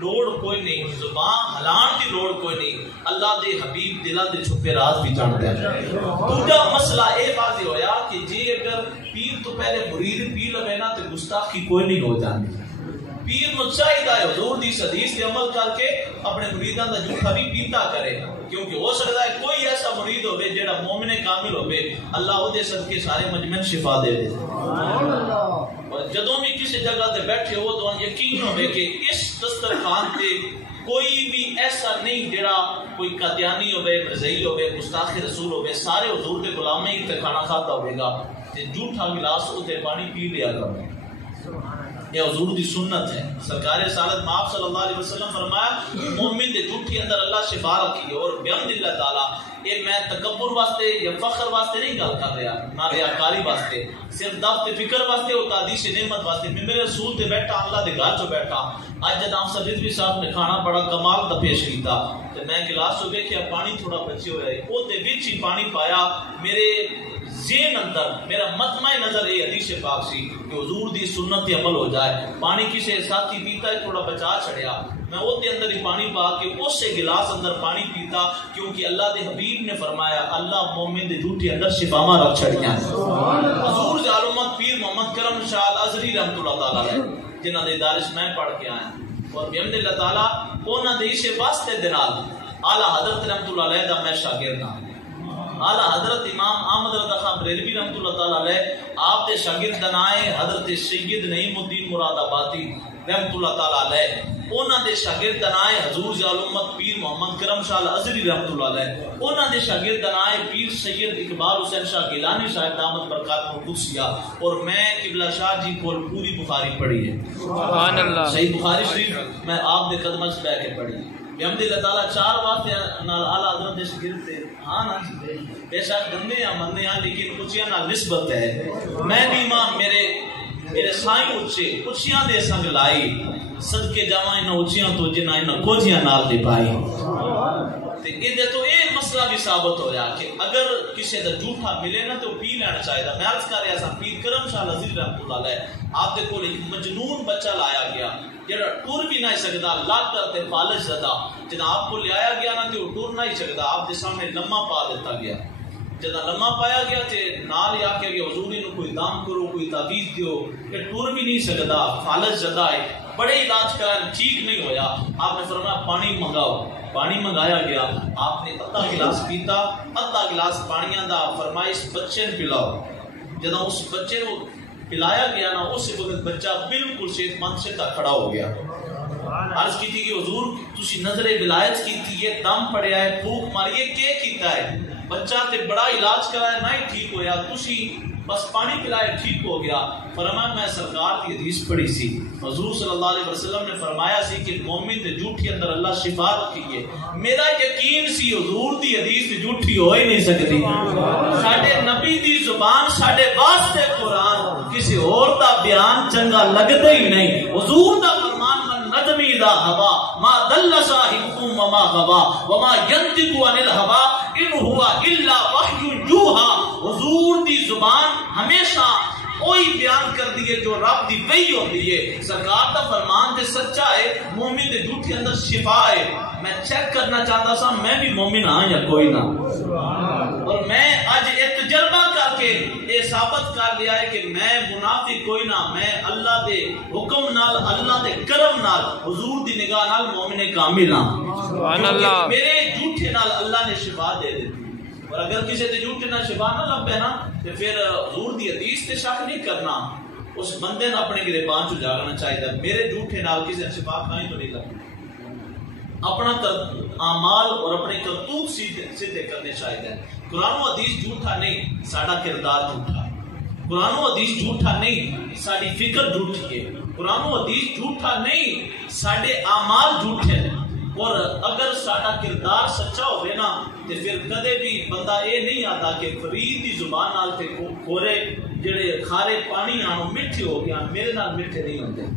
لوڑ کوئی نہیں, زبان ہلان دی لوڑ کوئی نہیں. اللہ دے حبیب دلاں دے چھپے راز بھی جانتے ہیں. دوسرا مسئلہ اے واضح ہویا کہ جی اگر پیر تو پہلے مرید پی لوے نا تے گستاخی کوئی نہیں ہو جاندی. پیر نو چاہیے حضور دی حدیث تے عمل کر کے اپنے مریداں دا جھوٹا بھی پیتا کرے, کیونکہ ہو سکتا ہے کوئی ایسا مرید ہوے جیڑا مومن کامل ہوے, اللہ او دے صدقے سارے مجمع شفا دے دے. اور جدوں بھی کسی جگہ تے بیٹھے ہو تو یقین ہوے کہ اس دسترخوان تے کوئی بھی ایسا نہیں جڑا کوئی قادیانی ہوے, مرزائی ہوے, گستاخ رسول ہوے, سارے حضور دے غلام ہی تے کھانا کھاتا ہوے گا تے جھوٹا گلاس تے پانی پی لیا کرو. یہ حضور دی سنت ہے. سرکار رسالت مآب صلی اللہ علیہ وسلم فرمایا مومن دے جھوٹی اندر اللہ شفا رکھی. اور بحمد اللہ تعالی یہ میں تکبر واسطے یا فخر واسطے نہیں گل کر رہا, نہ ریاکاری واسطے, صرف دفت فکر واسطے اور تعدیش نعمت واسطے. میں میرے رسول تے بیٹھا, اللہ دے گھر چ بیٹھا, اج جد ہم سب رضوی صاحب نے کھانا بڑا کمال دا پیش کیتا تے میں گلاس چ ویکھیا پانی تھوڑا بچے ہوئے ہے, او تے وچ ہی پانی پایا. میرے ذہن اندر میرا مطمع نظر یہ حدیث پاک سی کہ حضور دی سنت عمل ہو جائے. پانی کسی ساتھی پیتا ہے تھوڑا بچا چھڑیا, میں وہ دے اندر ہی پانی پا کے اس سے گلاس اندر پانی پیتا, کیونکہ اللہ دے حبیب نے فرمایا اللہ مومن دے جھوٹے اندر شفاما رکھ چھڑیاں. حضور جالمت پیر محمد کرم شاہ الازری رحمۃ اللہ تعالی علیہ جنہاں دے دارش میں پڑھ کے آیا, اور بحمد اللہ تعالی انہاں دے اس واسطے دے نال اعلی حضرت رحمۃ اللہ علیہ دا میں شاگرد ہاں. اعلیٰ حضرت امام احمد رضا خان بریلوی رحمۃ اللہ تعالی علیہ آپ کے شاگرد آئے حضرت سید نعیم الدین مراد آبادی رحمۃ اللہ تعالی علیہ، انہاں دے شاگرد آئے حضور ضیاء الامت پیر محمد کرم شاہ الازہری رحمۃ اللہ علیہ، انہاں دے شاگرد آئے پیر سید اقبال حسین شاہ گیلانی صاحب دامت برکاتہ القدسیہ، اور میں قبلہ شاہ جی کو پوری بخاری پڑھی ہے، سبحان اللہ، صحیح بخاری شریف میں آپ دے قدمہ سے بیٹھ کے پڑھی بحمد اللہ تعالیٰ 4 واقعہ نال اعلیٰ حضرت دے شاگرد تھے، ہاں نا بے شک گندے ہیں مندے ہیں لیکن اچھیاں نال نسبت ہے، میں بھی امام میرے سائیں اچھیاں دے سنگ لائی، صدقے جاواں انہاں اچھیاں تو جنہاں انہاں کوجیاں نال دے پائی، تے ادھے تو یہ مسئلہ بھی ثابت ہویا کہ اگر کسی دا جھوٹا ملے نا تو پی لینا چاہیے دا۔ میں عرض کر رہا سا پیر کرم شاہ الازہری رحمۃ اللہ علیہ آپ دے کول ایک مجنون بچہ لایا گیا جڑا ٹور بھی نہیں سکتا، لاکھ کرتے فالج زدہ، جنا آپ کو لے آیا گیا نا تو ٹور نہیں سکتا، آپ دے سامنے لمحہ پا دیتا گیا، جنا لمحہ پایا گیا تے نال آ کے حضور نے کوئی دام کرو کوئی تعویذ دیو، کہ ٹور بھی نہیں سکتا، فالج زدہ ہے، بڑے علاج کرائے ٹھیک نہیں ہویا، آپ نے فرمایا پانی منگاؤ، پانی منگایا گیا، آپ نے آدھا گلاس پیتا، آدھا گلاس پانی دا فرمایا اس بچے نے پلاؤ، جنا اس بچے کو پلایا گیا نا اس وقت بچہ بالکل صحت مند سے کھڑا ہو گیا۔ عرض کی تھی کہ حضور تسی نظر ولایت کی تھی، یہ دم پڑیا ہے، پھوک ماری، یہ کیا کیتا ہے؟ بچہ تے بڑا علاج کرایا نہ ہی ٹھیک ہویا، تسی بس پانی پلائے ٹھیک ہو گیا۔ فرمایا میں سرکار کی حدیث پڑھی سی، حضور صلی اللہ علیہ وسلم نے فرمایا سی کہ مومن تے جھوٹی اندر اللہ شفا رکھی ہے، میرا یقین سی حضور دی حدیث تے جھوٹی ہو ہی نہیں سکتی، ساڈے نبی دی زبان ساڈے واسطے قرآن، کسی اور دا بیان چنگا لگدا ہی نہیں، حضور دا فرمان من ندمی اذا ہوا ما دل صاحبکم وما غوا وما ینطق عن الہوا ان ہوا الا وحی یوحا، حضور دی زبان ہمیشہ وہی بیان کر دیئے جو رب دی وحی ہوتی ہے، سرکار دا فرمان تے سچا ہے، مومن دے جھوٹے اندر شفا ہے۔ میں چیک کرنا چاہتا سا میں بھی مومن ہاں یا کوئی نہ، اور میں آج ایک تجربہ کر کے یہ ثابت کر لیا ہے کہ میں منافق کوئی نہ، میں اللہ دے حکم نال اللہ دے کرم نال حضور دی نگاہ نال مومن کامل ہاں، میرے جھوٹے نال اللہ نے شفا دے دیتی، اور اگر کسی دے جھوٹے نال شفا نہ لبے نا تو پھر حضور دی حدیث تے شک نہیں کرنا، اس بندے نے اپنے گریبان چ جاگنا چاہیے، میرے جھوٹے نال کسی نے شفا کہیں تو نہیں لگتی، اپنا اعمال اور اپنے کرتوت سیدھے کرنے چاہیے۔ قرآن و حدیث جھوٹا نہیں، ساڈا کردار جھوٹا، قرآن و حدیث جھوٹا نہیں، ساڈی فکر جھوٹی ہے، قرآن و حدیث جھوٹا نہیں، ساڈے اعمال جھوٹے ہیں، اور اگر ساڈا کردار سچا ہوئے نا تو پھر کدے بھی بندہ یہ نہیں آتا کہ فرید دی زبان نال تے کھورے جڑے کھارے پانی آنو میٹھے ہو گیا، میرے نال میٹھے نہیں ہوتے۔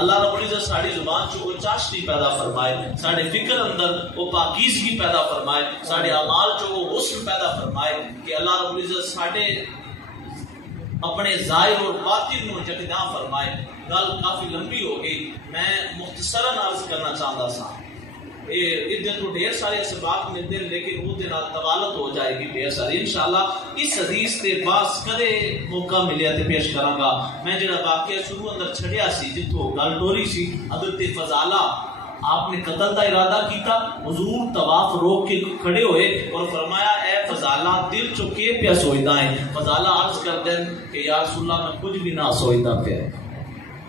اللہ رب العزت ساڑی زبان چو وہ چاشنی پیدا فرمائے، ساڑے فکر اندر وہ پاکیزگی پیدا فرمائے، ساڑے اعمال چو وہ حسن پیدا فرمائے، کہ اللہ رب العزت ساڑے اپنے ظاہر اور باطن میں جگداں فرمائے۔ گل کافی لمبی ہو گئی، میں مختصراً عرض کرنا چاہتا سا، ادھر تو ڈھیر سارے اسباب ملتے ہیں لیکن وہ دن طوالت ہو جائے گی ڈھیر ساری، انشاءاللہ اس حدیث کے بعد کدے موقع ملیا تے پیش کراں گا۔ میں جڑا واقعہ شروع اندر چھڑیا سی جتوں گل ٹوری سی، حضرت فضالہ آپ نے قتل دا ارادہ کیتا، حضور طواف روک کے کھڑے ہوئے اور فرمایا اے فضالہ دل چو کے پیا سوچدا ہے؟ فضالہ عرض کر دیں کہ یا رسول اللہ میں کچھ بھی نہ سوچدا پیا،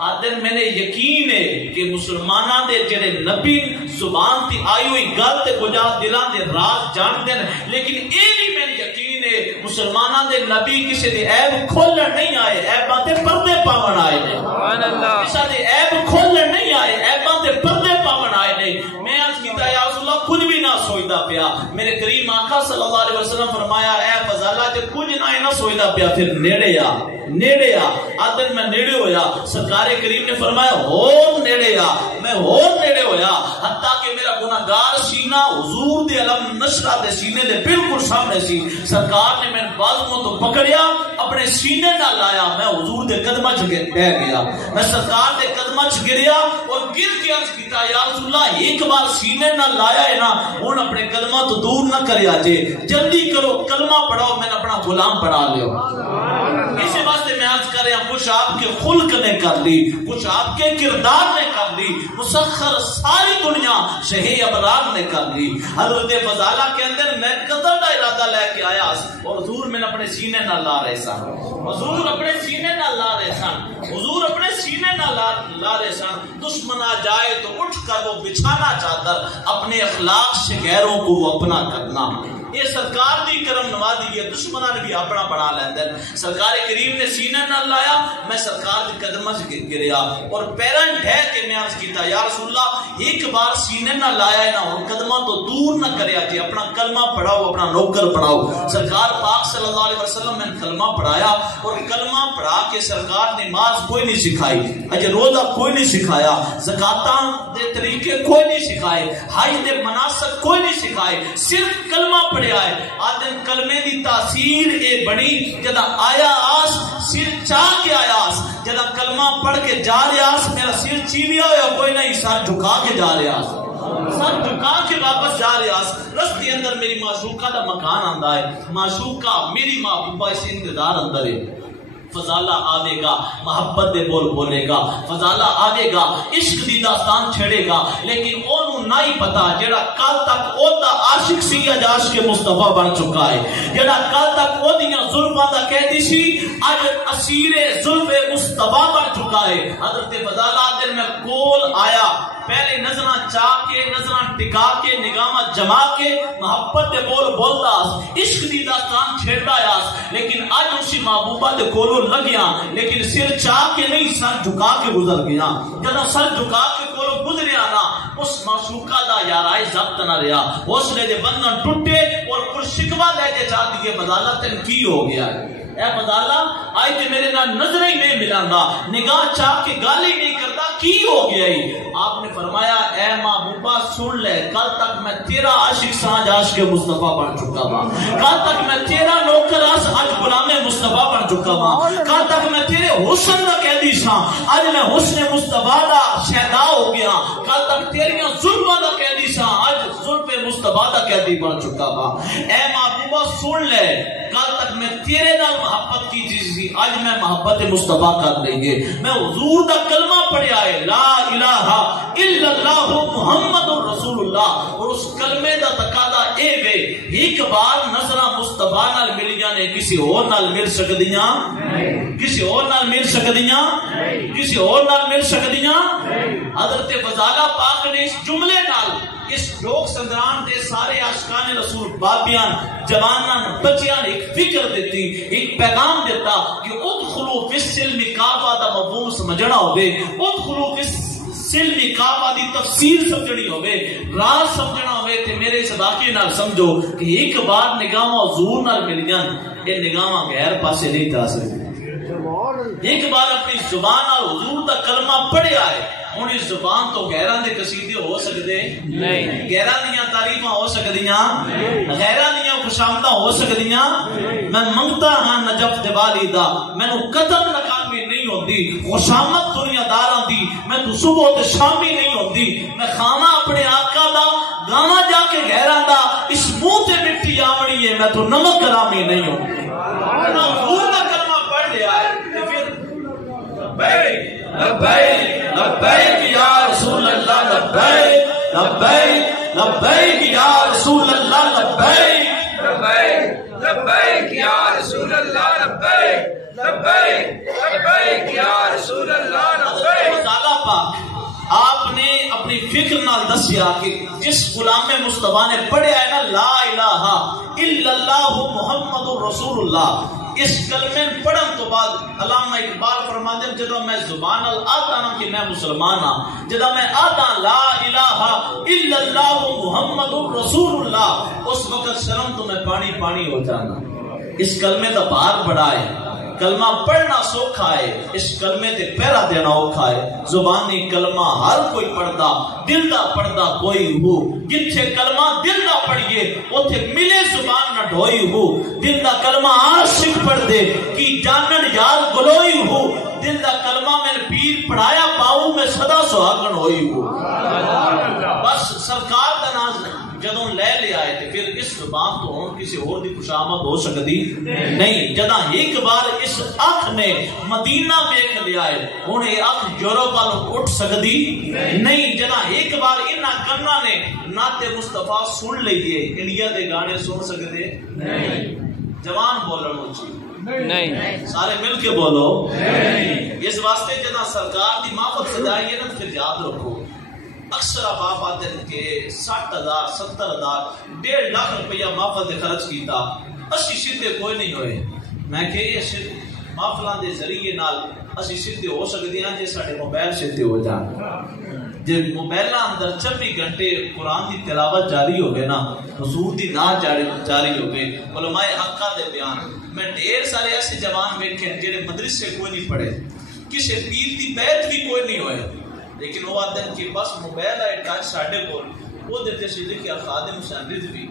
آدن میں نے یقین ہے کہ مسلمانہ دے جڑے نبی زبان تی آئی ہوئی گل تے کجا دلان دے راز جان دین، لیکن اے بھی میں نے یقین ہے مسلمانہ دے نبی کسی دے عیب کھولن نہیں آئے، عیباں تے پردے پاون آئے نہیں، کسی دے عیب کھولن نہیں آئے، عیباں تے پردے پاون آئے نہیں۔ میں عرض کیتا یا رسول اللہ کچھ بھی نہ سوچدا پیا، میرے کریم آقا صلی اللہ علیہ وسلم فرمایا اے فضالہ تے کچھ نہ سوچدا پیا، پھر نیڑے آ نیڑے آ، آدن میں نیڑے ہویا، سرکار کریم نے فرمایا اور نیڑے آ، میں اور نیڑے ہویا، حتیٰ کہ میرا گناہگار سینہ حضور دے علم نشرہ دے سینے دے بالکل سامنے سی، سرکار نے میرے بازوں تو پکڑیا، اپنے سینے نہ لایا، میں حضور دے قدمہ چ بہ گیا، میں سرکار دے قدمہ چ گریا اور گر کے عرض کیتا یا رسول اللہ ایک بار سینے نہ لایا ہے نا ہن اپنے قدمہ تو دور نہ کریا جے، جلدی کرو کلمہ پڑھاؤ، میں نے اپنا غلام بنا لیو۔ اسی واسطے واسطے میں عرض کر رہا ہوں کچھ آپ کے خلق نے کر لی, کچھ آپ کے کردار نے کر لی, مسخر ساری دنیا شہی ابرار نے کر لی. حضرت فضالہ کے اندر میں قتل کا ارادہ لے کے آیا اور حضور میں اپنے سینے نہ لا رہے سن, حضور اپنے سینے نہ لا رہے سن, حضور اپنے سینے نہ لا رہے سن. دشمن آ جائے تو اٹھ کر وہ بچھانا چادر, اپنے اخلاق سے غیروں کو وہ اپنا کرنا. یہ سرکار دی کرم نوازی ہے, دشمنوں نے بھی اپنا بنا لیندے. سرکار کریم نے سینے نہ لایا, میں سرکار دی قدمہ سے گریا اور پیرن ڈھہ کے میں عرض کیتا یا رسول اللہ ایک بار سینے نہ لایا ہے نا اور قدمہ تو دور نہ کریا جی, اپنا کلمہ پڑھاؤ, اپنا نوکر پڑھاؤ. سرکار پاک صلی اللہ علیہ وسلم نے کلمہ پڑھایا اور کلمہ پڑھا کے سرکار نماز کوئی نہیں سکھائی, اجے روزہ کوئی نہیں سکھایا, زکاتاں دے طریقے کوئی نہیں سکھائے, حج دے مناسک کوئی نہیں سکھائے, صرف کلمہ پڑھا ہے. آدم کلمے دی تاثیر اے بنی جدا آیا آس سر چاہ کے آیا آس, جدا کلمہ پڑھ کے جا رہا آس میرا سر چیویا ہوا کوئی نہیں, سر جھکا کے جا رہا آس, سر جھکا کے واپس جا رہا آس. رستے اندر میری معشوقہ دا مکان آندا ہے, معشوقہ میری محبوبہ اس انتظار اندر ہے. فضالہ آوے گا, محبت دے بول بولے گا, فضالہ آوے گا, عشق دی داستان چھڑے گا, لیکن اونوں نہیں پتا جڑا کل تک او دا عاشق سی اج عاشق مصطفیٰ بن چکا ہے, جڑا کل تک او دیاں زلفاں دا قیدی سی اج اسیر زلف مصطفیٰ بن چکا ہے. حضرت فضالہ دن میں کول آیا, پہلے نظراں چاہ کے نظراں ٹکا کے نگاہاں جما کے محبت دے بول بولدا, عشق دی داستان چھڑدا آیا, لیکن اج اسی محبوبہ دے کولوں لگیا لیکن سر چاہ کے نہیں سر جھکا کے گزر گیا. جب سر جھکا کے کولوں گزریا نا اس معشوقہ دا یارائے ضبط نہ رہا, حوصلے دے بندھن ٹوٹے اور پر شکوہ لے کے چاہ دیے فضالہ تن کی ہو گیا ہے. اے فضالہ آئی تے میرے نال نظر ہی نہیں ملان گا, نگاہ چاہ کے گالی نہیں کرتا, کی ہو گیا ہی. آپ نے فرمایا اے محبوبہ سن لے, کل تک میں تیرا عاشق ساج عاشق مصطفیٰ بن چکا ہوا, کل تک میں تیرا نوکر آج غلام مصطفیٰ بن چکا ہوا, کل تک میں تیرے حسن دا قیدی سا آج میں حسن مصطفیٰ دا شہدا ہو گیا, کل تک تیریاں ظلماں دا قیدی سا آج ظلم مصطفیٰ دا قیدی بن چکا ہوا. اے محبوبہ سن لے, کل تک میں تیرے نال محبت کی چیز تھی, آج میں محبت مصطفیٰ کر لیں گے. میں حضور دا کلمہ پڑھیا ہے لا الہ الا اللہ محمد رسول اللہ, اور اس کلمے دا تقاضا اے وے ایک بار نظراں مصطفیٰ نال ملیاں نے کسی اور نال مل سکدیاں, کسی اور نال مل سکدیاں, کسی اور نال مل سکدیاں. حضرت فضالہ پاک نے اس جملے نال اس لوک سندران دے سارے عاشقان رسول بابیاں جواناں بچیاں نے ایک فکر دیتی, ایک پیغام دیتا کہ ادخلوا فی السلم کعبہ دا مفہوم سمجھنا ہوگے, ادخلوا فی السلم کعبہ دی تفسیر سمجھنی ہوگے, راز سمجھنا ہوگے. تے میرے اس واقعے نال سمجھو کہ ایک بار نگاہاں حضور نال ملیاں اے نگاہاں غیر پاسے نہیں جا سکتی. ایک بار اپنی زبان نال حضور دا کلمہ پڑھیا ہے, ہن اس زبان تو غیراں دے قصیدے ہو سکدے نہیں, غیراں دیاں تعریفاں ہو سکدیاں, غیراں دیاں خوشامداں ہو سکدیاں. میں منگتا ہاں نجف دے والی دا, مینوں قدم ناکامی نہیں ہوندی, خوشامد دنیا داراں دی میں تو صبح تے شامی نہیں ہوندی. میں کھاواں اپنے آقا دا, گاواں جا کے غیراں دا, اس منہ تے مٹی آوڑی ہے, میں تو نمک گرامی نہیں ہوندی. حضور دا کلمہ پڑھ لیا ہے تے پھر لبیک لبیک لبیک یا رسول اللہ, لبیک لبیک لبیک یا رسول اللہ, لبیک لبیک لبیک یا رسول اللہ, لبیک لبیک لبیک یا رسول اللہ, لبیک. فضالہ پاک آپ نے اپنی فکر نال دسیا کہ جس غلام مصطفیٰ نے پڑھیا ہے نا لا الہ الا اللہ محمد رسول اللہ, اس کلمے پڑھن تو بعد علامہ اقبال فرماتے ہیں جدو میں زبان آتا نا کہ میں مسلمان ہاں, جدو میں آتا لا الہ الا اللہ محمد رسول اللہ, اس وقت شرم تو میں پانی پانی ہو جانا. اس کلمے دا بھار بڑا ہے, کلمہ پڑھنا سوکھا ہے, اس کلمے تے پہرا دینا اوکھا ہے. زبانی کلمہ ہر کوئی پڑھدا, دل دا پڑھدا کوئی ہو, جتھے کلمہ دل دا پڑھیے اوتھے ملے زبان نہ ڈھوئی ہو. دل دا کلمہ عاشق پڑھ دے کی جانن یار گلوئی ہو, دل دا کلمہ میں پیر پڑھایا پاؤں میں صدا سہاگن ہوئی ہو. بس سرکار دا نام جدوں لے لے آئے تے پھر اس زبان تو ہوں کسی اور دی خوشامد ہو سکتی نہیں. جداں ایک بار اس اکھ نے مدینہ ویکھ لیا ہے ہن یہ اکھ یورپ وال اٹھ سکتی نہیں. جداں ایک بار انہاں کناں نے نعت مصطفیٰ سن لئیے انڈیا دے گانے سن سکتے نہیں. جوان بولن اچھی نہیں, سارے مل کے بولو نہیں. اس واسطے جداں سرکار دی محفل سجائی ہے نا پھر یاد رکھو اکثر آپ آتے ہیں کہ 60,000 70,000 1.5 لاکھ روپیہ محفل دے خرچ کیتا اسی سیدھے کوئی نہیں ہوئے. میں کہ یہ محفلان دے ذریعے نال اسی سیدھے ہو سکتے ہیں جے ساڑے موبائل سیدھے ہو جان. جے موبائل اندر 24 گھنٹے قرآن دی تلاوت جاری ہو گئے نا حضور دی نعت جاری ہو گئے علماء حقہ دے بیان. میں ڈھیر سارے ایسے جوان ویکھے جڑے مدرسے کوئی نہیں پڑھے کسی پیر دی بیعت بھی کوئی نہیں ہوئے لیکن وہ آتے ہیں کہ بس موبائل آئے ٹچ ساڑھے کو وہ دیتے سے لکھیا خادم حسین رضوی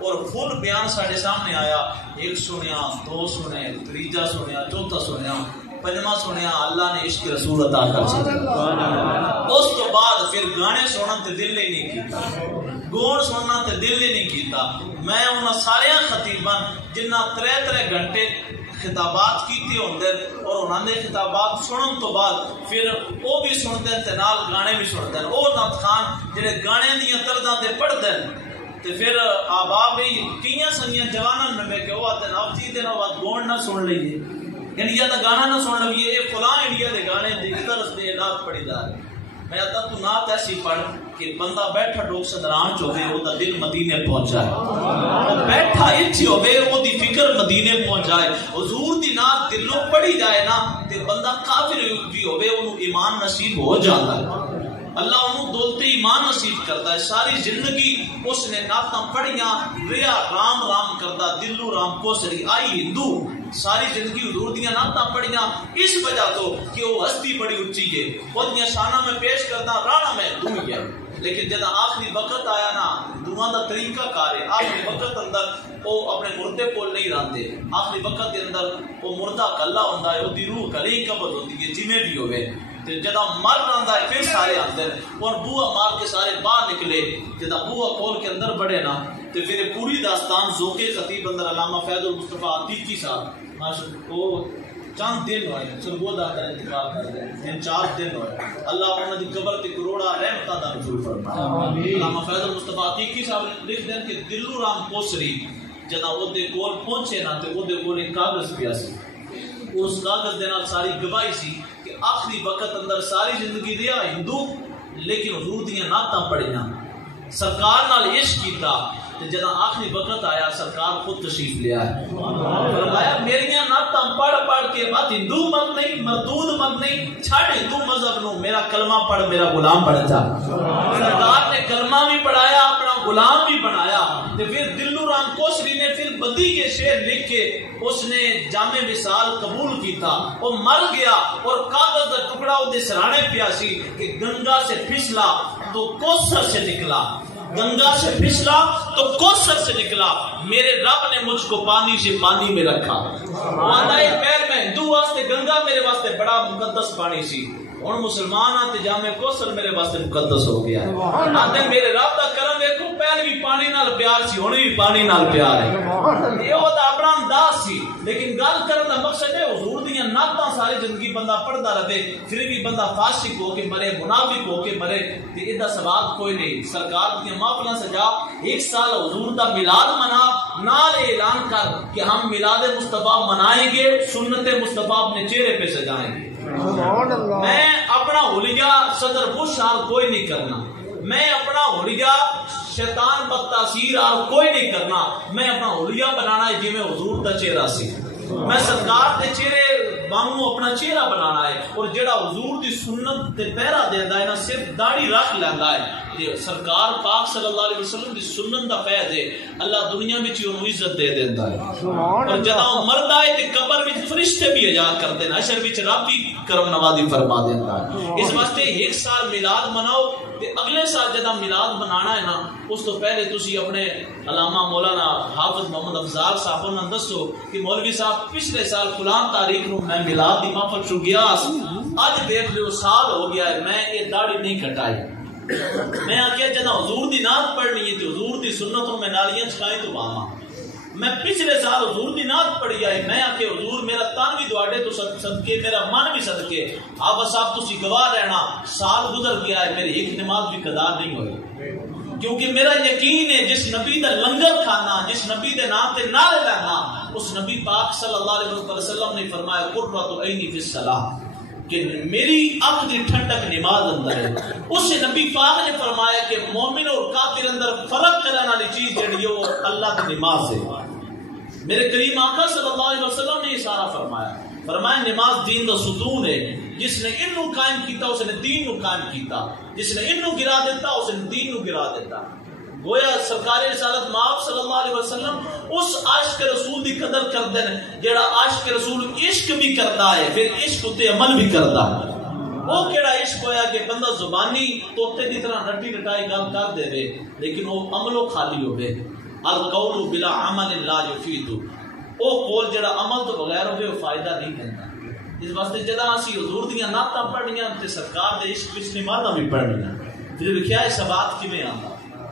اور فل بیان ساڑھے سامنے آیا. ایک سنیا 2 سنے 3 سنیا 4 سنیا 5 سنیا اللہ نے عشق رسول عطا کر سکتا. اس تو بعد پھر گانے سننا تے دل ہی نہیں کیتا گون سننا تے دل ہی نہیں کیتا. میں انہاں سارے خطیبان جنہ 3 گھنٹے خطابات کیتے ہوندے اور انہاں نے خطابات سنن تو بعد پھر وہ بھی سنتے ہیں تے نال گانے بھی سنتے ہیں. وہ نعت خان جڑے گانے دیاں طرزاں تے پڑھتے ہیں تے پھر آبا بھی کئیاں سنیاں جواناں میں کہ وہ آتے ہیں اب جی دن بعد گون نہ سن لئیے انڈیا دا گانا نہ سن لئیے یہ فلاں انڈیا دے گانے دی طرز دے نعت پڑھی جا رہے. میں آتا تو نعت ایسی پڑھ کہ بندہ بیٹھا ڈوک صدران چوہے وہ دا دل مدینے پہنچ جائے وہ بیٹھا اچھی ہوئے وہ دی فکر مدینے پہنچ جائے. حضور دی نعت دلوں پڑھی جائے نا تے بندہ کافر بھی ہوئے انہوں ایمان نصیب ہو جاتا ہے. اللہ انہوں دولتے ایمان نصیب کرتا ہے. ساری زندگی اس نے نعتاں پڑھیاں ریا رام رام کرتا دلو رام کوسری آئی ہندو ساری زندگی حضور دیاں نعتاں پڑھیاں اس وجہ تو کہ وہ ہستی بڑی اچھی ہے وہ دیاں شانہ میں پیش کرتا رانا میں دوں گیا. لیکن جدہ آخری وقت آیا نا دعا دا طریقہ کار ہے. آخری وقت اندر وہ اپنے مردے کول نہیں رہتے. آخری وقت کے اندر وہ مردہ کلا ہوندہ ہے وہ دی روح کلی قبض ہوتی ہے جمعے بھی ہوئے جدہ مر رہا ہے پھر سارے آتے ہیں اور بوہ مار کے سارے باہر نکلے. جدہ بوہ کھول کے اندر بڑھے نا تو پھر پوری داستان ذوق خطیب اندر علامہ فیض المصطفیٰ عتیقی صاحب وہ چند دن ہوئے سرگو دا کا انتقال کر گئے 4 دن ہوئے. اللہ انہوں نے قبر تے کروڑا رحمتہ دا نزول فرمایا. علامہ فیض المصطفیٰ عتیقی صاحب لکھ دیں کہ دلو رام کوسری جدہ وہ دے کول پہنچے نا تو وہ دے کول ایک کاغذ پیا سی. اس کاغذ دے نال ساری گواہی سی کہ آخری وقت اندر ساری زندگی دیا ہندو لیکن حضور دیاں نعتاں پڑھیاں سرکار نال عشق کیتا. جدہ آخری وقت آیا سرکار خود تشریف لیا ہے فرمایا میریاں نعتاں پڑھ کے مت ہندو مت نہیں مردود مت نہیں چھڑ ہندو مذہب نو میرا کلمہ پڑھ میرا غلام بن جا. سرکار نے کلمہ بھی پڑھایا اپنا غلام بھی بنایا. پھر دلو رام کوسری نے پھر بدی کے شعر لکھ کے اس نے جامع وصال قبول کیتا. وہ مر گیا اور کاغذ کا ٹکڑا وہ سرانے پیا سی کہ گنگا سے پھسلا تو کوثر سے نکلا گنگا سے پھسلا تو کوثر سے نکلا میرے رب نے مجھ کو پانی سے پانی میں رکھا. پیر میں ہندو واسطے گنگا میرے واسطے بڑا مقدس پانی سی اور مسلمان آتے جامع کوثر میرے واسطے مقدس ہو گیا. آتے میرے رب کا کرم دیکھو پہلے بھی پانی نال پیار سی ہونے بھی پانی نال پیار ہے. یہ وہ تو اپنا انداز سی لیکن گل کرنے کا مقصد ہے حضور دیاں نعتاں ساری زندگی بندہ پڑھتا رہے پھر بھی بندہ فاسق ہو کے مرے منافق ہو کے مرے تو ادھا ثواب کوئی نہیں. سرکار کی محفلاں سجا 1 سال حضور دا میلاد منا نال اعلان کر کہ ہم میلاد مصطفیٰ منائیں گے سنت مصطفیٰ اپنے چہرے پہ سجائیں گے. میں اپنا حلیہ صدر بش آر کوئی نہیں کرنا. میں اپنا حلیہ شیطان بدتاثیر آر کوئی نہیں کرنا. میں اپنا حلیہ بنانا ہے جی میں حضور دا چہرہ سی. میں سرکار دے چہرے وانگوں اپنا چہرہ بنانا ہے اور جڑا حضور دی سنت تے پیرا دیندا ہے نا صرف داڑھی رکھ لیندا ہے تے سرکار پاک صلی اللہ علیہ وسلم دی سنت دا فیض ہے اللہ دنیا وچ انہوں عزت دے دیندا ہے. اور جدوں مردا ہے تے قبر وچ فرشتے بھی اجازت کردے ہیں حشر وچ رب بھی کرم نوازی فرما دیندا ہے. اس واسطے 1 سال میلاد مناؤ تے اگلے سال جدوں میلاد منانا ہے نا اس تو پہلے تسی اپنے علامہ مولانا حافظ محمد افضال صاحب نوں دسو کہ مولوی صاحب پچھلے سال فلان تاریخ نو میں میلاد دی محفل چ گیا اج دیکھ لو سال ہو گیا ہے میں یہ داڑھی نہیں کٹائی میں آخیا جدہ حضور دی نعت پڑھنی ہے تو حضور دی سنتوں میں نالیاں چکائیں تو باما. میں پچھلے سال حضور دی نعت پڑھی آئی, میں آخیا حضور میرا تن بھی دواڑے تو صدقے, میرا من بھی صدقے, آپ صاحب تسی گواہ رہنا, سال گزر گیا ہے میری ایک نماز بھی قضا نہیں ہوئی, کیونکہ میرا یقین ہے جس نبی دا لنگر کھانا, جس نبی دے نام تے نعرے لانا, اس نبی پاک صلی اللہ علیہ وسلم نے فرمایا قرۃ عینی فی الصلاۃ, کہ میری آنکھ دی ٹھنڈک نماز اندر ہے. اس نبی پاک نے فرمایا کہ مومن اور کافر اندر فرق کرنے والی چیز جڑی ہے وہ اللہ کی نماز ہے. میرے کریم آقا صلی اللہ علیہ وسلم نے یہ سارا فرمایا نماز دین دا ستون ہے, جس نے انو قائم کیتا اس نے دین نو قائم کیتا, جس نے انو گرا دیتا اس نے دین نو گرا دیتا. گویا سرکار رسالت مآب صلی اللہ علیہ وسلم اس عاشق رسول دی قدر کردے ہیں جڑا عاشق رسول عشق بھی کرتا ہے پھر عشق تے عمل بھی کرتا ہے. وہ کیڑا عشق ہویا کہ بندہ زبانی توتے دی طرح رٹی رٹائی گل کر دے دے لیکن وہ عملوں خالی ہوئے. القول بلا عمل لا یفید, وہ قول جڑا عمل تو بغیر ہوئے وہ فائدہ نہیں دیتا. اس واسطے جدا اسی حضور دیاں نعتاں پڑھنیاں تے سرکار دے عشق وچ نمازاں بھی پڑھنیاں, پھر لکھیا ہے ثبات کیویں آندا,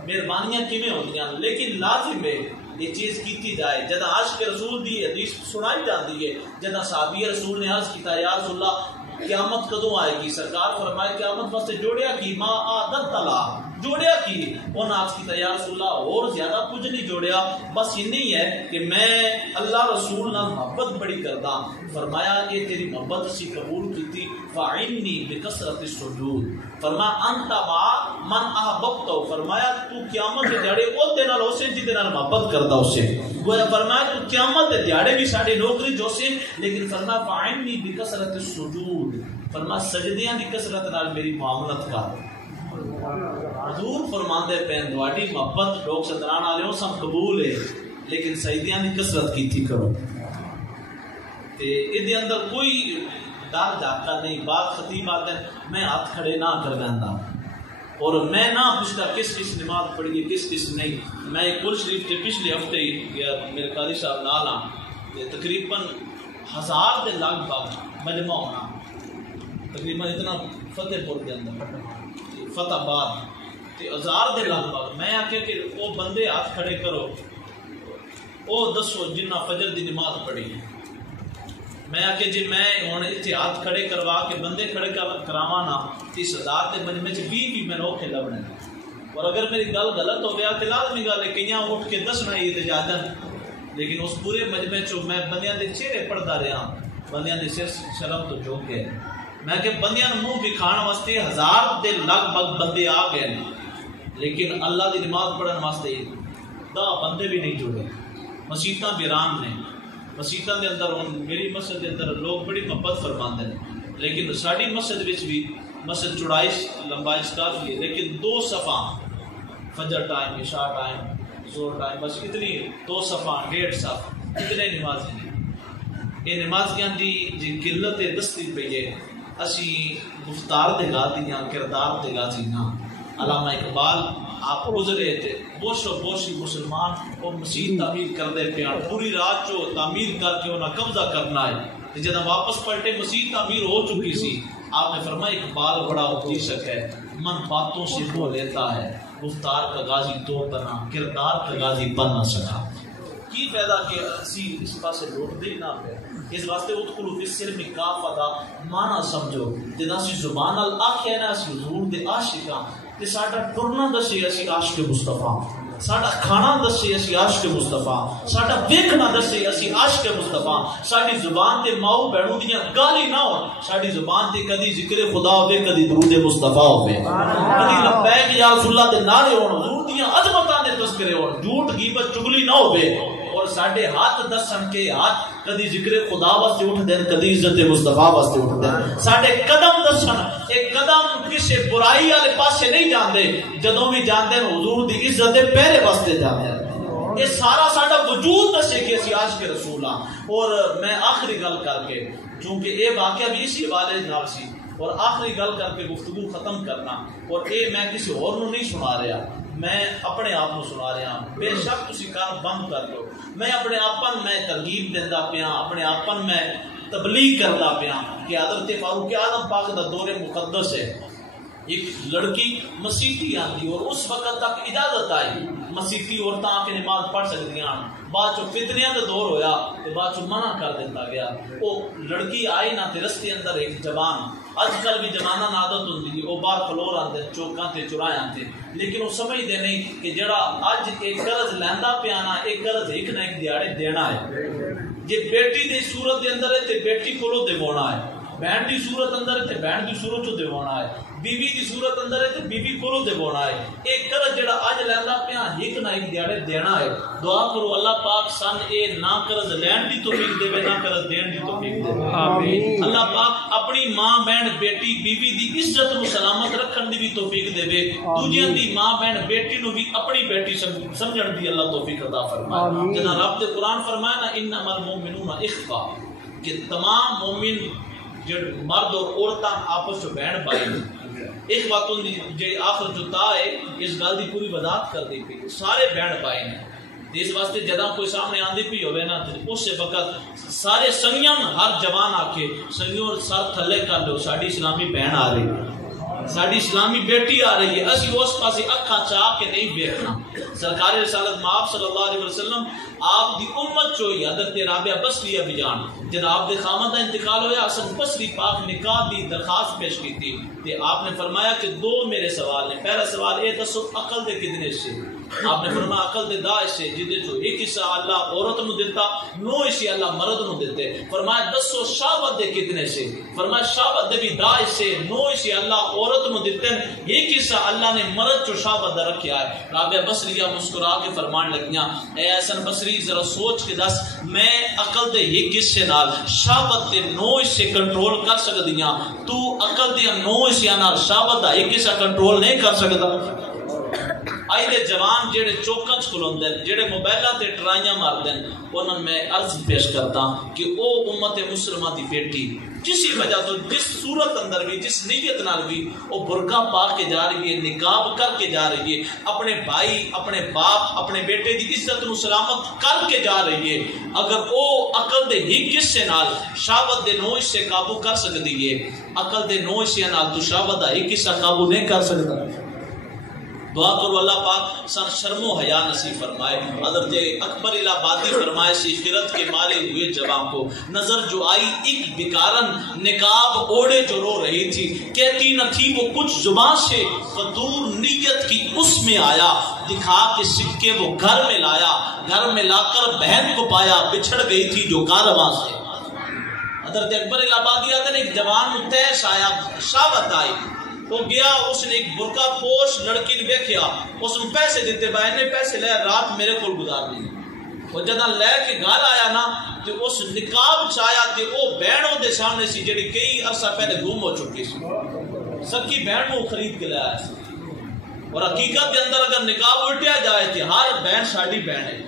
مہربانیاں کیویں ہوندیاں, لیکن لازم ہے یہ چیز کیتی جائے. جدا عاشق رسول دی حدیث سنائی جاندی ہے, جدا صحابی رسول نے عرض کیتا یا رسول اللہ قیامت کدوں آئے گی؟ سرکار فرمائے قیامت واسطے جوڑیا کی ما عادت تلا, جوڑیا کی انہوں عرض کیتا یا رسول اللہ اور زیادہ کچھ نہیں جوڑیا, بس اتنی ہے کہ میں اللہ رسول نال محبت بڑی کردا. فرمایا یہ تیری محبت اسی قبول کیتی, فاعنی بکثرت السجود, فرمایا انت مع من احببت, فرمایا تو قیامت کے دیہڑے او دے نال ہوسے جے نال محبت کردا ہوسے. گویا فرمایا تو قیامت کے دیہڑے بھی ساڈے نوکری جو سے, لیکن فرمایا فاعنی بکثرت السجود, فرمایا سجدیاں دی کثرت نال میری معاملت کر. حضور فرماندے پین تواڈی محبت لوگ ستران والےوں سب قبول ہے لیکن سجدیاں دی کثرت کیتی کرو. تے ادے اندر کوئی ڈر جاتا نہیں. بات خطیب آتے ہیں میں ہاتھ کھڑے نہ کر لیندا اور میں نہ پوچھتا کس کس نماز پڑھی ہے کس کس نہیں. میں کل شریف کے پچھلے ہفتے ہی گیا, میرے قاری صاحب نال آ, تقریباً 1000 کے لگ بھگ مجمع ہونا, تقریباً اتنا فتح پور کے اندر فتح آباد 1000 کے لگ بھگ. میں آخیا کہ وہ بندے ہاتھ کھڑے کرو, وہ دسو جنہ فجر دی نماز پڑھی. میں آخیا جی میں ہوں اتنے ہاتھ کھڑے کروا کے بندے کھڑے کراوا نا 30,000 کے مجمے چ 20 میں اوکھے لبنے, اور اگر میری گل غلط ہو گیا تو لازمی گل ہے کئی اٹھ کے دسنا یہ اجازت, لیکن اس پورے مجمے چ میں بندیاں دے چہرے پڑھتا رہا, بندیاں دے سر شرم تو جو کہ میں کہ بندیاں منہ دکھان واسطے 1000 کے لگ بھگ بندے آ گئے, لیکن اللہ دی نماز پڑھن واسطے 10 بندے بھی نہیں جڑے. مسیتاں ویران نے, مسیتاں دے اندر میری مسجد دے اندر لوگ بڑی محبت فرماندے ہیں, لیکن ساری مسجد وچ بھی مسجد چوڑائی لمبائی کافی ہے, لیکن 2 صفاں فجر ٹائم عشاء ٹائم زور ٹائم بس اتنی 2 صفاں 1.5 صف اتنے نمازی ہیں. یہ نمازیاں دی جی قلت دستی پئی ہے. اسی گفتار دے گا دیاں کردار دے گا جینا. علامہ اقبال آپ گزرے تھے بوش و بوشی مسلمان وہ مسجد تعمیر کر دے پیا, پوری رات جو تعمیر کر کے انہیں قبضہ کرنا ہے, جب واپس پلٹے مسجد تعمیر ہو چکی سی. آپ نے فرمایا اقبال بڑا عشق ہے, من باتوں سے دھو لیتا ہے, گفتار کا غازی تو بنا کردار کا غازی بن نہ سکا. کی پیدا کہ اسی اس پاسے لوٹ دے نہ پہ, اس واسطے ادخلوا فی السلم کافۃ مانا سمجھو جدا سی زبان نال آکھیا نا اسی حضور دے عاشقاں تے ساڈا ٹرنا دسے اسی عاشق مصطفیٰ, ساڈا کھانا دسے اسی عاشق مصطفیٰ, ساڈا ویکھنا دسے اسی عاشق مصطفیٰ. ساڈی زبان تے ماؤ بہنوں دیاں گالی نہ ہون, ساڈی زبان تے کدی ذکر خدا ہوے کدی درود مصطفیٰ ہوے, کدی لبیک یا رسول اللہ دے نعرے ہون, حضور دیاں عظمتاں دے تذکرے ہون, جھوٹ غیبت چگلی نہ ہوے. اور ساڈے ہاتھ دسن کے ہاتھ کدی ذکر خدا واسطے اٹھ دین کدی عزت مصطفیٰ واسطے اٹھ دین. ساڈے قدم دسن ایک قدم کسی برائی والے پاسے نہیں جاندے, جدوں بھی جاندے حضور دی عزت دے پہرے واسطے جاندے. یہ سارا ساڈا وجود دسے کہ اسی عاشق رسول ہاں. اور میں آخری گل کر کے, چونکہ یہ واقعہ بھی اسی والے نال سی, اور آخری گل کر کے گفتگو ختم کرنا, اور یہ میں کسی اور نو نہیں سنا رہا, میں اپنے آپ کو سنا رہا ہوں. بے شک تسی کام بند کر لو, میں اپنے آپن میں ترغیب دیندا پیا, اپنے آپن میں تبلیغ کردا پیا کہ حضرت فاروق اعظم پاک دا دور مقدس ہے. ایک لڑکی مسیحی آتی اور اس وقت تک اجازت آئی مسیحی عورتیں آ کے نماز پڑھ سکتی ہیں، بعد چو فتنیاں کا دور ہویا تو بعد چو منع کر دیتا گیا۔ وہ لڑکی آئی نہ تے رستے اندر ایک جوان، اج کل بھی جواناں عادت ہوندی وہ باہر کھلو آندے چوکاں تے چرایاں تے، لیکن وہ سمجھدے نہیں کہ جڑا اج ایک قرض لیندا پیانا ایک قرض ایک نہ ایک دیہاڑے دینا ہے۔ جے بیٹی دی صورت دے اندر ہے تے بیٹی کولو دیوانا ہے، بہن دی صورت اندر ہے تے بہن دی صورت چ دیوانا ہے، بیوی دی صورت اندر ہے تے بیوی کولو دیوانا ہے۔ ایک قرض جڑا اج لیندا پیا ایک نہ ایک دیہاڑے دینا ہے۔ دعا کرو اللہ پاک سن اے نہ قرض لین دی توفیق دے نہ قرض دین دی توفیق دے آمین۔ اللہ پاک اپنی ماں بہن بیٹی بیوی دی عزت نو سلامت رکھن دی بھی توفیق دے، دوجیاں دی ماں بہن بیٹی نو بھی اپنی بیٹی سمجھن دی اللہ توفیق عطا فرمائے۔ جنا رب دے قرآن فرمایا نا انما المؤمنون اخوہ، کہ تمام مومن جڑ مرد اور عورتاں آپس میں بہن بھائی ایک باتوں جی آخر جو تا ہے اس گل دی پوری وضاحت کر دی پی سارے بہن بھائی نے اس واسطے جدہ کوئی سامنے آندی پی ہوئے نا اس سے وقت سارے سنگیاں ہر جوان آ کے سنگیوں سر تھلے کر لو ساڑی اسلامی بہن آ رہی ہے ساڑی اسلامی بیٹی آ رہی ہے اسی اس پاسی اکھا چاہ کے نہیں بیٹھنا۔ سرکار رسالت مآب صلی اللہ علیہ وسلم آپ دی امت چوئی حضرت رابعہ بصریہ بھی جان جناب دے خامد کا انتقال ہویا حسن بصری پاک نکاح دی درخواست پیش کی تھی تے آپ نے فرمایا کہ دو میرے سوال ہیں۔ پہلا سوال اے دسو عقل دے کتنے سے؟ آپ نے فرمایا عقل دے دا اسے جدے جو ایک حصہ اللہ عورت نو دیتا 9 حصے اللہ مرد نو دیتے۔ فرمایا دسو شہوت دے کتنے سے؟ فرمایا شہوت دے بھی دا اسے 9 حصے اللہ عورت نو دیتے ایک حصہ اللہ نے مرد جو شہوت دا رکھیا ہے۔ رابعہ بصریہ مسکرا کے فرمان لگیاں اے حسن بصری ذرا سوچ کے دس میں عقل دے ایک حصے نال شہوت دے 9 حصے کنٹرول کر سکدیاں تو عقل دے 9 حصے نال شہوت دا ایک حصہ کنٹرول نہیں کر سکدا۔ آئی دے جوان جڑے چوکن کھلون دے جڑے موبائلاں تے ٹرائیاں مار دین انہاں میں عرض پیش کرتا کہ او امت مسلمہ دی بیٹی کسی وجہ تو جس صورت اندر بھی جس نیت نال بھی او برقع پا کے جا رہی ہے نقاب کر کے جا رہی ہے اپنے بھائی اپنے باپ اپنے بیٹے دی عزت نو سلامت کر کے جا رہی ہے اگر او عقل دے ایک حصے نال شہوت دے 9 حصے قابو کر سکتی ہے عقل دے 9 حصے نال تو شہوت دا ایک حصہ قابو نہیں کر سکتا۔ دعا کرو اللہ پاک سن شرم و حیا نصیب فرمائے۔ حضرت اکبر الہبادی فرمائے سی خرد کے مارے ہوئے جوان کو نظر جو آئی ایک بیکارن نقاب اوڑے جو رو رہی تھی کہتی نہ تھی وہ کچھ زبان سے فدور نیت کی اس میں آیا دکھا کے سکے وہ گھر میں لایا گھر میں لا کر بہن کو پایا بچھڑ گئی تھی جو کارواں سے۔ حضرت اکبر الہبادی آتے نے ایک جوان متحش آیا شہوت آئی وہ گیا اس نے ایک برقع پوش لڑکی نے دیکھا اس نے پیسے دیتے بھائی نے پیسے لے رات میرے کو گزار دی وہ جدہ لے کے گھر آیا نا تو اس نقاب چایا تے وہ بہنوں دے سامنے سی جڑی کئی عرصہ پہلے گم ہو چکی سی سکی بہن کو خرید کے لایا سی اور حقیقت کے اندر اگر نقاب الٹیا جائے کہ ہر بہن ساڈی بہن ہے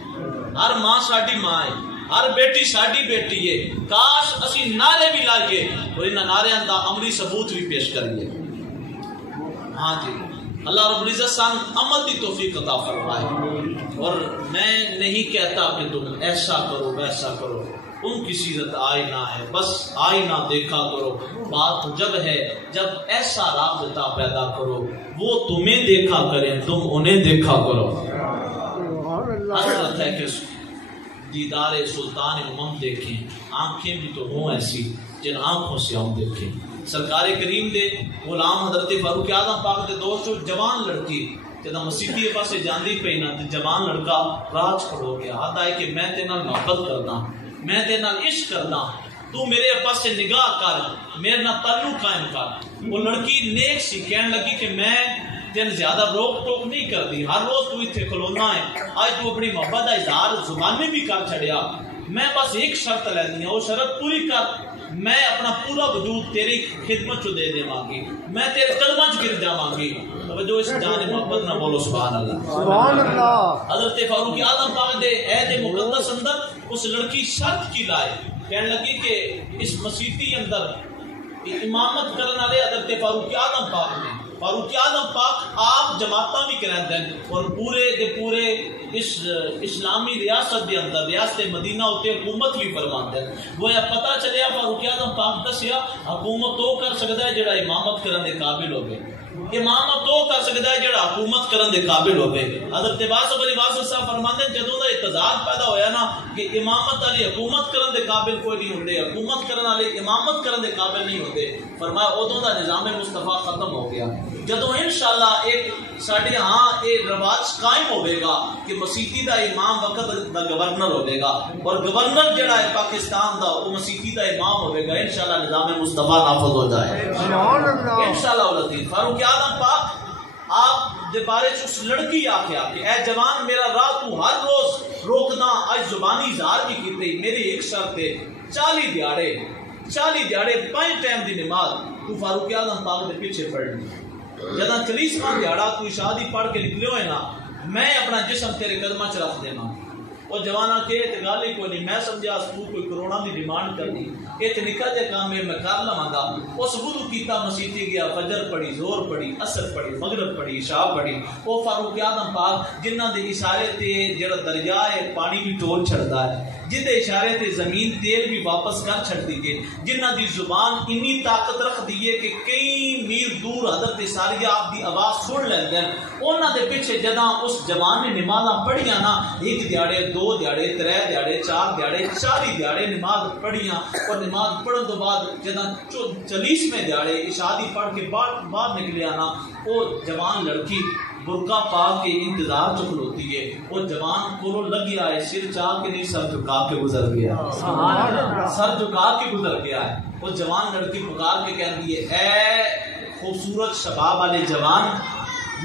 ہر ماں ساڈی ماں ہے ہر بیٹی ساڈی بیٹی ہے کاش اسی نعرے بھی لائیے اور انہاں نعریاں دا عملی ثبوت بھی پیش کریے۔ ہاں جی اللہ رب العزت سان عمل دی توفیق عطا فرمائے اور میں نہیں کہتا کہ تم ایسا کرو ویسا کرو ان کی سیرت آئینہ ہے بس آئینہ دیکھا کرو بات جب ہے جب ایسا رابطہ پیدا کرو وہ تمہیں دیکھا کریں تم انہیں دیکھا کرو۔ حضرت ہے کہ دیدار سلطان امم دیکھیں آنکھیں بھی تو ہوں ایسی جن آنکھوں سے ہم دیکھیں۔ سرکار کریم دے غلام حضرت فاروق اعظم پاک دے دوستو جوان لڑکی جدہ مسیحی کے پاس جاندی پہ نا جوان لڑکا راج کھڑو گیا ہاتھ آئے کہ میں تیرے نال محبت کردا میں تیرے نال عشق کردا تو میرے پاس سے نگاہ کر میرے نال تعلق قائم کر۔ وہ لڑکی نیک سی کہنے لگی کہ میں تین زیادہ روک ٹوک نہیں کرتی ہر روز تو اتنے کھلونا ہے آج تو اپنی محبت کا اظہار زبانی بھی کر چھڑیا میں بس ایک شرط لینی ہے وہ شرط پوری کر میں اپنا پورا وجود تیری خدمت چو دے دے مانگی میں تیرے قدموں چ گر جا مانگی توجہ اس جان محبت نہ بولو سبحان اللہ سبحان اللہ۔ حضرت فاروق اعظم پاک دے عہد مقدس اندر اس لڑکی شرط کی لائے کہنے لگی کہ اس مسیحی اندر امامت کرنے والے حضرت فاروق اعظم پاک نے فاروق اعظم پاک آپ جماعتاں بھی کریں دیں اور پورے دے پورے اس اسلامی ریاست دے اندر ریاست مدینہ ہوتے حکومت بھی فرمان دیں وہ یا پتہ چلیا فاروق اعظم پاک دسیا حکومت تو کر سکتا ہے جڑا امامت کرنے دے قابل ہو گئے امامت وہ کر سکتا ہے جڑا حکومت کرن دے قابل ہوے. حضرت واصف علی واصف صاحب فرماندے جدوں دا اتضاد پیدا ہویا نا کہ امامت والی حکومت کرن دے قابل کوئی نہیں ہوندے, حکومت کرن والے امامت کرن دے قابل نہیں ہوندے, فرمایا ادوں دا نظام مصطفیٰ ختم ہو گیا. جدوں انشاءاللہ ایک ساڈے ہاں یہ رواج قائم ہوے گا کہ مسیتی دا امام وقت دا گورنر ہوے گا اور گورنر جڑا ہے پاکستان دا وہ مسیتی دا امام ہوے گا, انشاءاللہ نظام مصطفیٰ نافذ ہو جائے انشاءاللہ. فاروق اعظم پاک آپ دے بارے چ اس لڑکی آکھیا کہ اے جوان میرا راہ تو ہر روز روکنا, اج زبانی اظہار بھی کیتے, میری ایک شرط ہے 40 دیہڑے 5 ٹائم دی نماز تو فاروق اعظم پاک دے پیچھے پڑھنی. جداں 40واں دیہڑا تو شادی پڑھ کے نکلے ہوئے نا, میں اپنا جسم تیرے قدماں چ رکھ دینا. وہ جوانا کہ تے گل ہی کوئی نہیں, میں سمجھا تو کوئی کروڑا دی ڈیمانڈ کرنی, ایک نکا جے کام ہے میں کر لواں گا. اس وضو کیتا مسیتی گیا, فجر پڑھی, زور پڑھی, عصر پڑھی, مغرب پڑھی, عشاء پڑھی. وہ فاروق اعظم پاک جنہاں دے اشارے تے جڑا دریا ہے پانی بھی ٹول چھڑدا ہے, جدے اشارے تے زمین تیل بھی واپس کر چھڑدی ہے, جنہاں دی زبان اتنی طاقت رکھ دی ہے کہ کئی میل دور حضرت ساریہ آپ دی آواز سن لیندے ہیں. انہاں دے پیچھے جداں اس جوان نے نمازاں پڑھیاں نا, 1 دیہڑے 2 دیہڑے 3 دیہڑے 4 دیہڑے 40 دیہڑے نماز پڑھیاں, اور نماز پڑھن تو بعد جداں 40ویں دیہڑے عشاء دی پڑھ کے باہر نکلیا نا, وہ جوان لڑکی برقع پا کے انتظار چ کھلوتی ہے. وہ جوان کو لگیا ہے, سر چاہ کے نہیں سر جھکا کے گزر گیا, سر جھکا کے گزر گیا ہے. وہ جوان لڑکی پکار کے کہتی ہے اے خوبصورت شباب والے جوان,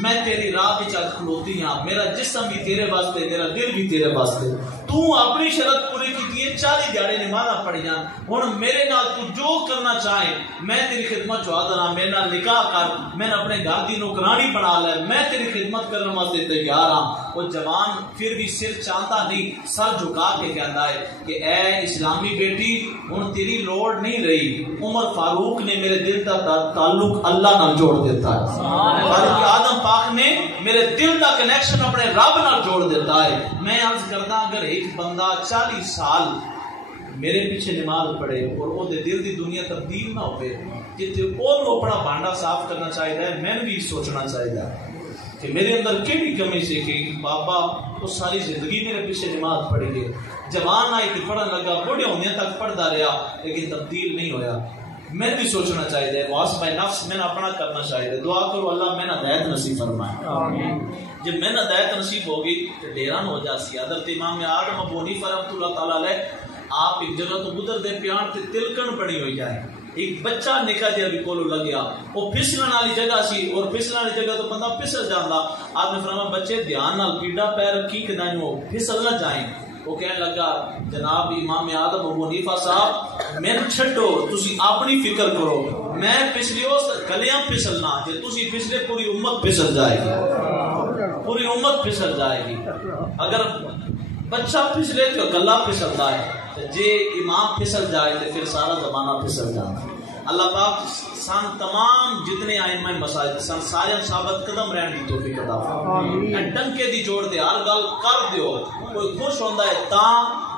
میں تیری راہ پہ چل کھلوتی ہاں, میرا جسم بھی تیرے واسطے, میرا دل بھی تیرے واسطے. تو اپنی شرط پوری کی ہے, 40 دیہڑے نمازاں پڑھیاں, ہن میرے نال تو جو کرنا چاہے میں تیری خدمت چ حاضر ہاں. میرے نال نکاح کر, میں اپنے گھر دی نوکرانی بنا لے, میں تیری خدمت کرنے واسطے تیار ہاں. وہ جوان پھر بھی سر چاہتا نہیں, سر جھکا کے کہتا ہے کہ اے اسلامی بیٹی, ہن تیری لوڑ نہیں رہی. عمر فاروق نے میرے دل کا تعلق اللہ نال جوڑ دیتا ہے. فاروق اعظم پاک نے میرے دل کا کنیکشن اپنے رب نال جوڑ دیتا ہے. میں عرض کردا اگر ایک بندہ 40 سال میرے پیچھے نماز پڑھے اور وہ دل دی دنیا تبدیل نہ ہوئے, جتے وہ اپنا بانڈا صاف کرنا چاہیے, میں بھی سوچنا چاہیے کہ میرے اندر کیڑی کمی سی کہ بابا وہ ساری زندگی میرے پیچھے نماز پڑھی گئے. جوان آئی کہ پڑھن لگا, بوڑھے ہونے تک پڑھتا رہا لیکن تبدیل نہیں ہویا. میں بھی سوچنا چاہیے, واسطہ نفس میں اپنا کرنا چاہیے. دعا کرو اللہ میں ہدایت نصیب فرمائے. جب میں ہدایت نصیب ہوگی تو ڈیران ہو جاسی. حضرت امام اعظم ابو حنیفہ رحمۃ اللہ تعالی علیہ, آپ ایک جگہ تو گزر دے پیان تے تلکن پڑی ہوئی جائے, ایک بچہ نکا جہا بھی کولو لگیا, وہ پھسلن والی جگہ سی, اور پھسلن والی جگہ تو بندہ پھسل جاندا. آپ نے فرمایا بچے دھیان نال پیڈا پیر رکھی کہ وہ پھسل نہ جائیں. وہ کہنے لگا جناب امام اعظم ابو حنیفہ صاحب میں چھڈو, تسی اپنی فکر کرو, میں پھسلیو گلیاں پھسلنا, جے تسی پھسلے پوری امت پھسل جائے گی, پوری امت پھسل جائے گی. اگر بچہ پھسلے تو گلا پھسلتا ہے, جے امام پھسل جائے تو پھر سارا زمانہ پھسل جاتا ہے. اللہ پاک سان تمام جتنے ائمہ مساجد سان سارے ثابت قدم رہن دی توفیق عطا فرمائے. ڈنکے دی جوڑ دے ہر گل کر دیو, کوئی خوش ہوندا ہے تاں,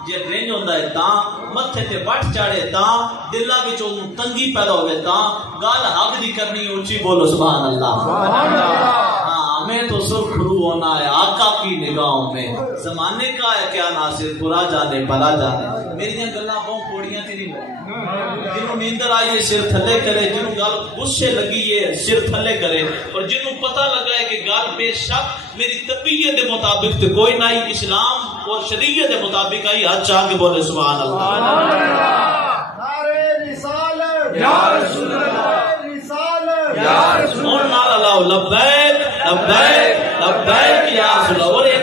جے رنج ہوندا ہے تاں, متھے تے وٹ چاڑے تاں, دلاں وچ تنگی پیدا ہوے تاں, گل حق دی کرنی اونچی بولو سبحان اللہ. سبحان اللہ. میں تو سرخ رو ہونا ہے آقا کی نگاہوں میں, زمانے کا ہے کیا ناصر, برا جانے بھلا جانے. میری گلاں بہت کوڑیاں تے نہیں لگی, جنہوں نیندر آئی ہے سر تھلے کرے, جنہوں گل غصے لگی ہے سر تھلے کرے, اور جنہوں پتہ لگا ہے کہ گل بے شک میری طبیعت کے مطابق تو کوئی نہ, اسلام اور شریعت کے مطابق آئی, ہاتھ چاہ کے بولے سبحان اللہ. نعرہ رسالت یا رسول اللہ, رسالت یا رسول اللہ, نعرہ لاؤ لبیک لبیک لبیک یا رسول اللہ. اور یہ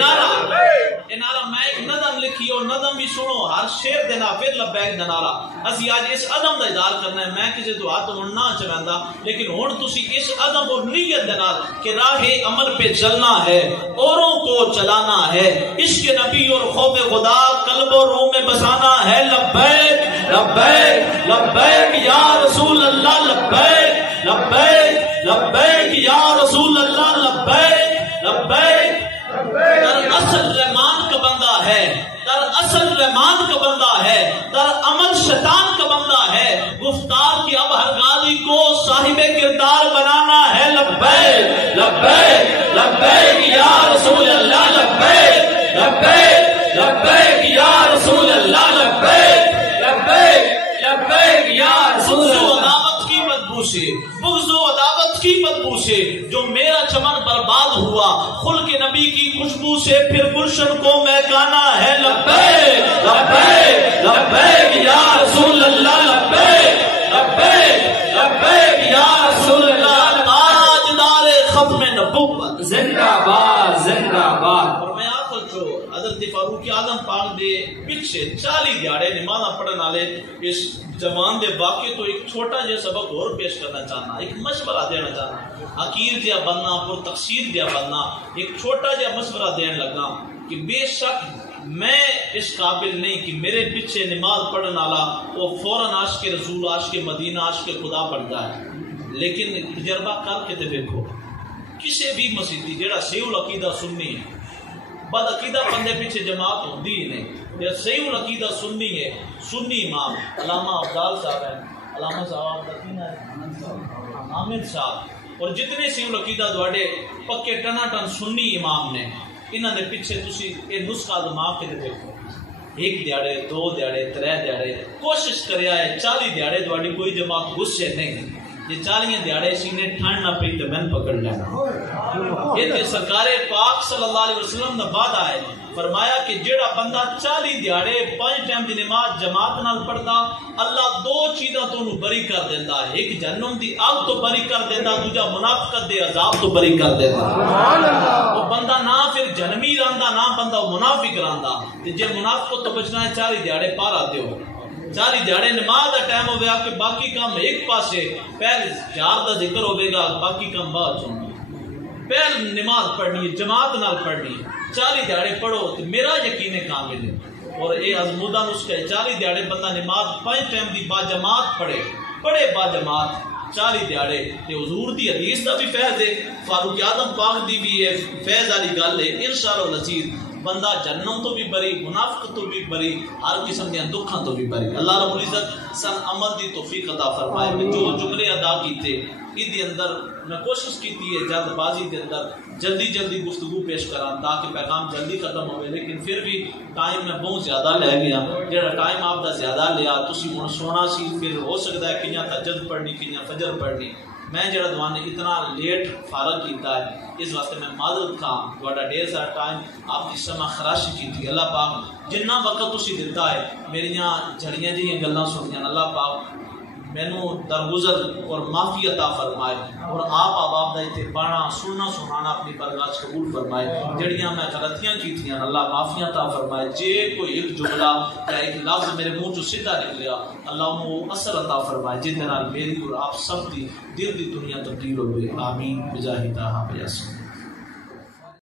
نعرہ میں ایک نظم لکھی, اور نظم بھی سنو, ہر شعر دینا پھر لبیک دا نعرہ. اسی آج اس عدم دا اظہار کرنا ہے, میں کسی تو ہاتھ مننا چاہتا, لیکن ہن تسی اس عدم اور نیت دے نال کہ راہ عمل پہ چلنا ہے, اوروں کو چلانا ہے, عشق نبی اور خوف خدا قلب و روح میں بسانا ہے. لبیک لبیک لبیک یا رسول اللہ, لبیک لبیک لبیک یا رسول اللہ, لبیک لبیک. در اصل رحمان کا بندہ ہے, در اصل رحمان کا بندہ ہے, در عمل شیطان کا بندہ ہے. گفتار کی اب ہر غازی کو صاحب کردار بنانا ہے. لبیک لبیک لبیک یا رسول اللہ لبیک لبیک لبیک یا رسول اللہ لبیک لبیک لبیک یا رسول اللہ کی بدبو سے بغض و عداوت کی بدبو سے جو میرا چمن برباد ہوا خلق نبی کی خوشبو سے پھر گلشن کو مہکانا ہے لبیک لبیک لبیک یا رسول اللہ لبیک لبیک لبیک یا رسول اللہ تاجدار ختم نبوت زندہ باد زندہ باد. اور میں آخر جو حضرت فاروق اعظم پاک دے پیچھے 40 دیہڑے نماز پڑھن والے اس جوان دے واقعے تو ایک چھوٹا جہا سبق اور پیش کرنا چاہنا, ایک مشورہ دینا چاہنا, حقیر جہا بننا پر تقصیر جہا بننا, ایک چھوٹا جہا مشورہ دین لگا کہ بے شک میں اس قابل نہیں کہ میرے پیچھے نماز پڑھن والا وہ فوراً عاشق رسول عاشق مدینہ عاشق خدا بن جائے, لیکن تجربہ کر کے تے دیکھو کسی بھی مسیحی جہاں صحیح العقیدہ سنی ہے, بد عقیدہ بندے پیچھے جماعت ہوتی ہی نہیں. جب صحیح العقیدہ سنی ہے, سنی امام علامہ افضال صاحب ہیں, علامہ صاحب حامد صاحب اور جتنے صحیح العقیدہ دوڑے پکے ٹنا ٹن سنی امام نے, انہوں نے پیچھے تسی یہ نسخہ دماغ کے دیکھو, ایک دیہڑے 2 دیہڑے 3 دیہڑے کوشش کریا ہے 40 دیہڑے دوڑی کوئی جماعت غصے نہیں, یہ 40 دیہڑے سینے ٹھنڈ نہ پئی تو میں پکڑ لینا. یہ تے سرکار پاک صلی اللہ علیہ وسلم نے وعدہ ہے فرمایا کہ جیڑا بندہ 40 دیہڑے 5 ٹائم دی نماز جماعت نال پڑھدا اللہ 2 چیزاں تو بری کر دیندا, ایک جہنم دی آگ تو بری کر دیندا, دوجا منافقت دے عذاب تو بری کر دیندا. سبحان اللہ. وہ بندہ نہ پھر جہنمی رہندا نہ بندہ منافق رہندا, تے جے منافقت تو بچنا ہے 40 دیہڑے پارا دیو, 40 دیہڑے نماز دا ٹائم ہوگا کہ باقی کام ایک پاسے, پہلے یار دا ذکر ہوگا باقی کام بعد چوں, پہلے نماز پڑھنی ہے جماعت نال پڑھنی ہے, 40 دیہڑے پڑھو تو میرا یقین کامل ہے. اور اے ازمودہ نسخہ ہے 40 دیہڑے بندہ نماز 5 ٹائم دی با جماعت پڑھے با جماعت 40 دیہڑے. تے حضور دی حدیث دا بھی فیض ہے, فاروق اعظم پاک دی بھی ہے, فیض والی گل ہے. انشاءاللہ العزیز بندہ جنم تو بھی بری, منافق تو بھی بری, ہر قسم کے دکھاں تو بھی بری. اللہ رب العزت سن عمل دی توفیق عطا فرمائے. جو جملے ادا کیتے ادھے اندر میں کوشش کیتی ہے جلد بازی دے اندر جلدی گفتگو پیش کراں تاکہ پیغام جلدی ختم ہوئے, لیکن پھر بھی ٹائم میں بہت زیادہ لے گیا. جڑا ٹائم آپ دا زیادہ لیا تسی ہن سونا سی, پھر ہو سکتا ہے کیاں تہجد پڑھنی کیاں فجر پڑھنی. میں جڑا دوان اتنا لیٹ فارغ کیتا ہے اس واسطے میں معذرت کھاں, تہاڈا ڈھیر سارا ٹائم آپ کی سما خراشی کیتی. اللہ پاک جنہ وقت تسی دتا ہے میریاں جھڑیاں جہاں گلاں سنیاں اللہ پاک مینوں درگزر اور معافی عطا فرمائے, اور آپ احباب دا ایتھے پڑھنا سننا سنانا اپنی بارگاہ قبول فرمائے. جڑیاں میں غلطیاں کیتیاں اللہ معافی عطا فرمائے. جے کوئی ایک جملہ یا ایک لفظ میرے منہ چوں سیدھا نکلیا اللہ وہ اثر عطا فرمائے جس دے نال میری اور آپ سب دی دل دی دنیا تبدیل ہوئے. آمین بجاہ طہ یاسین.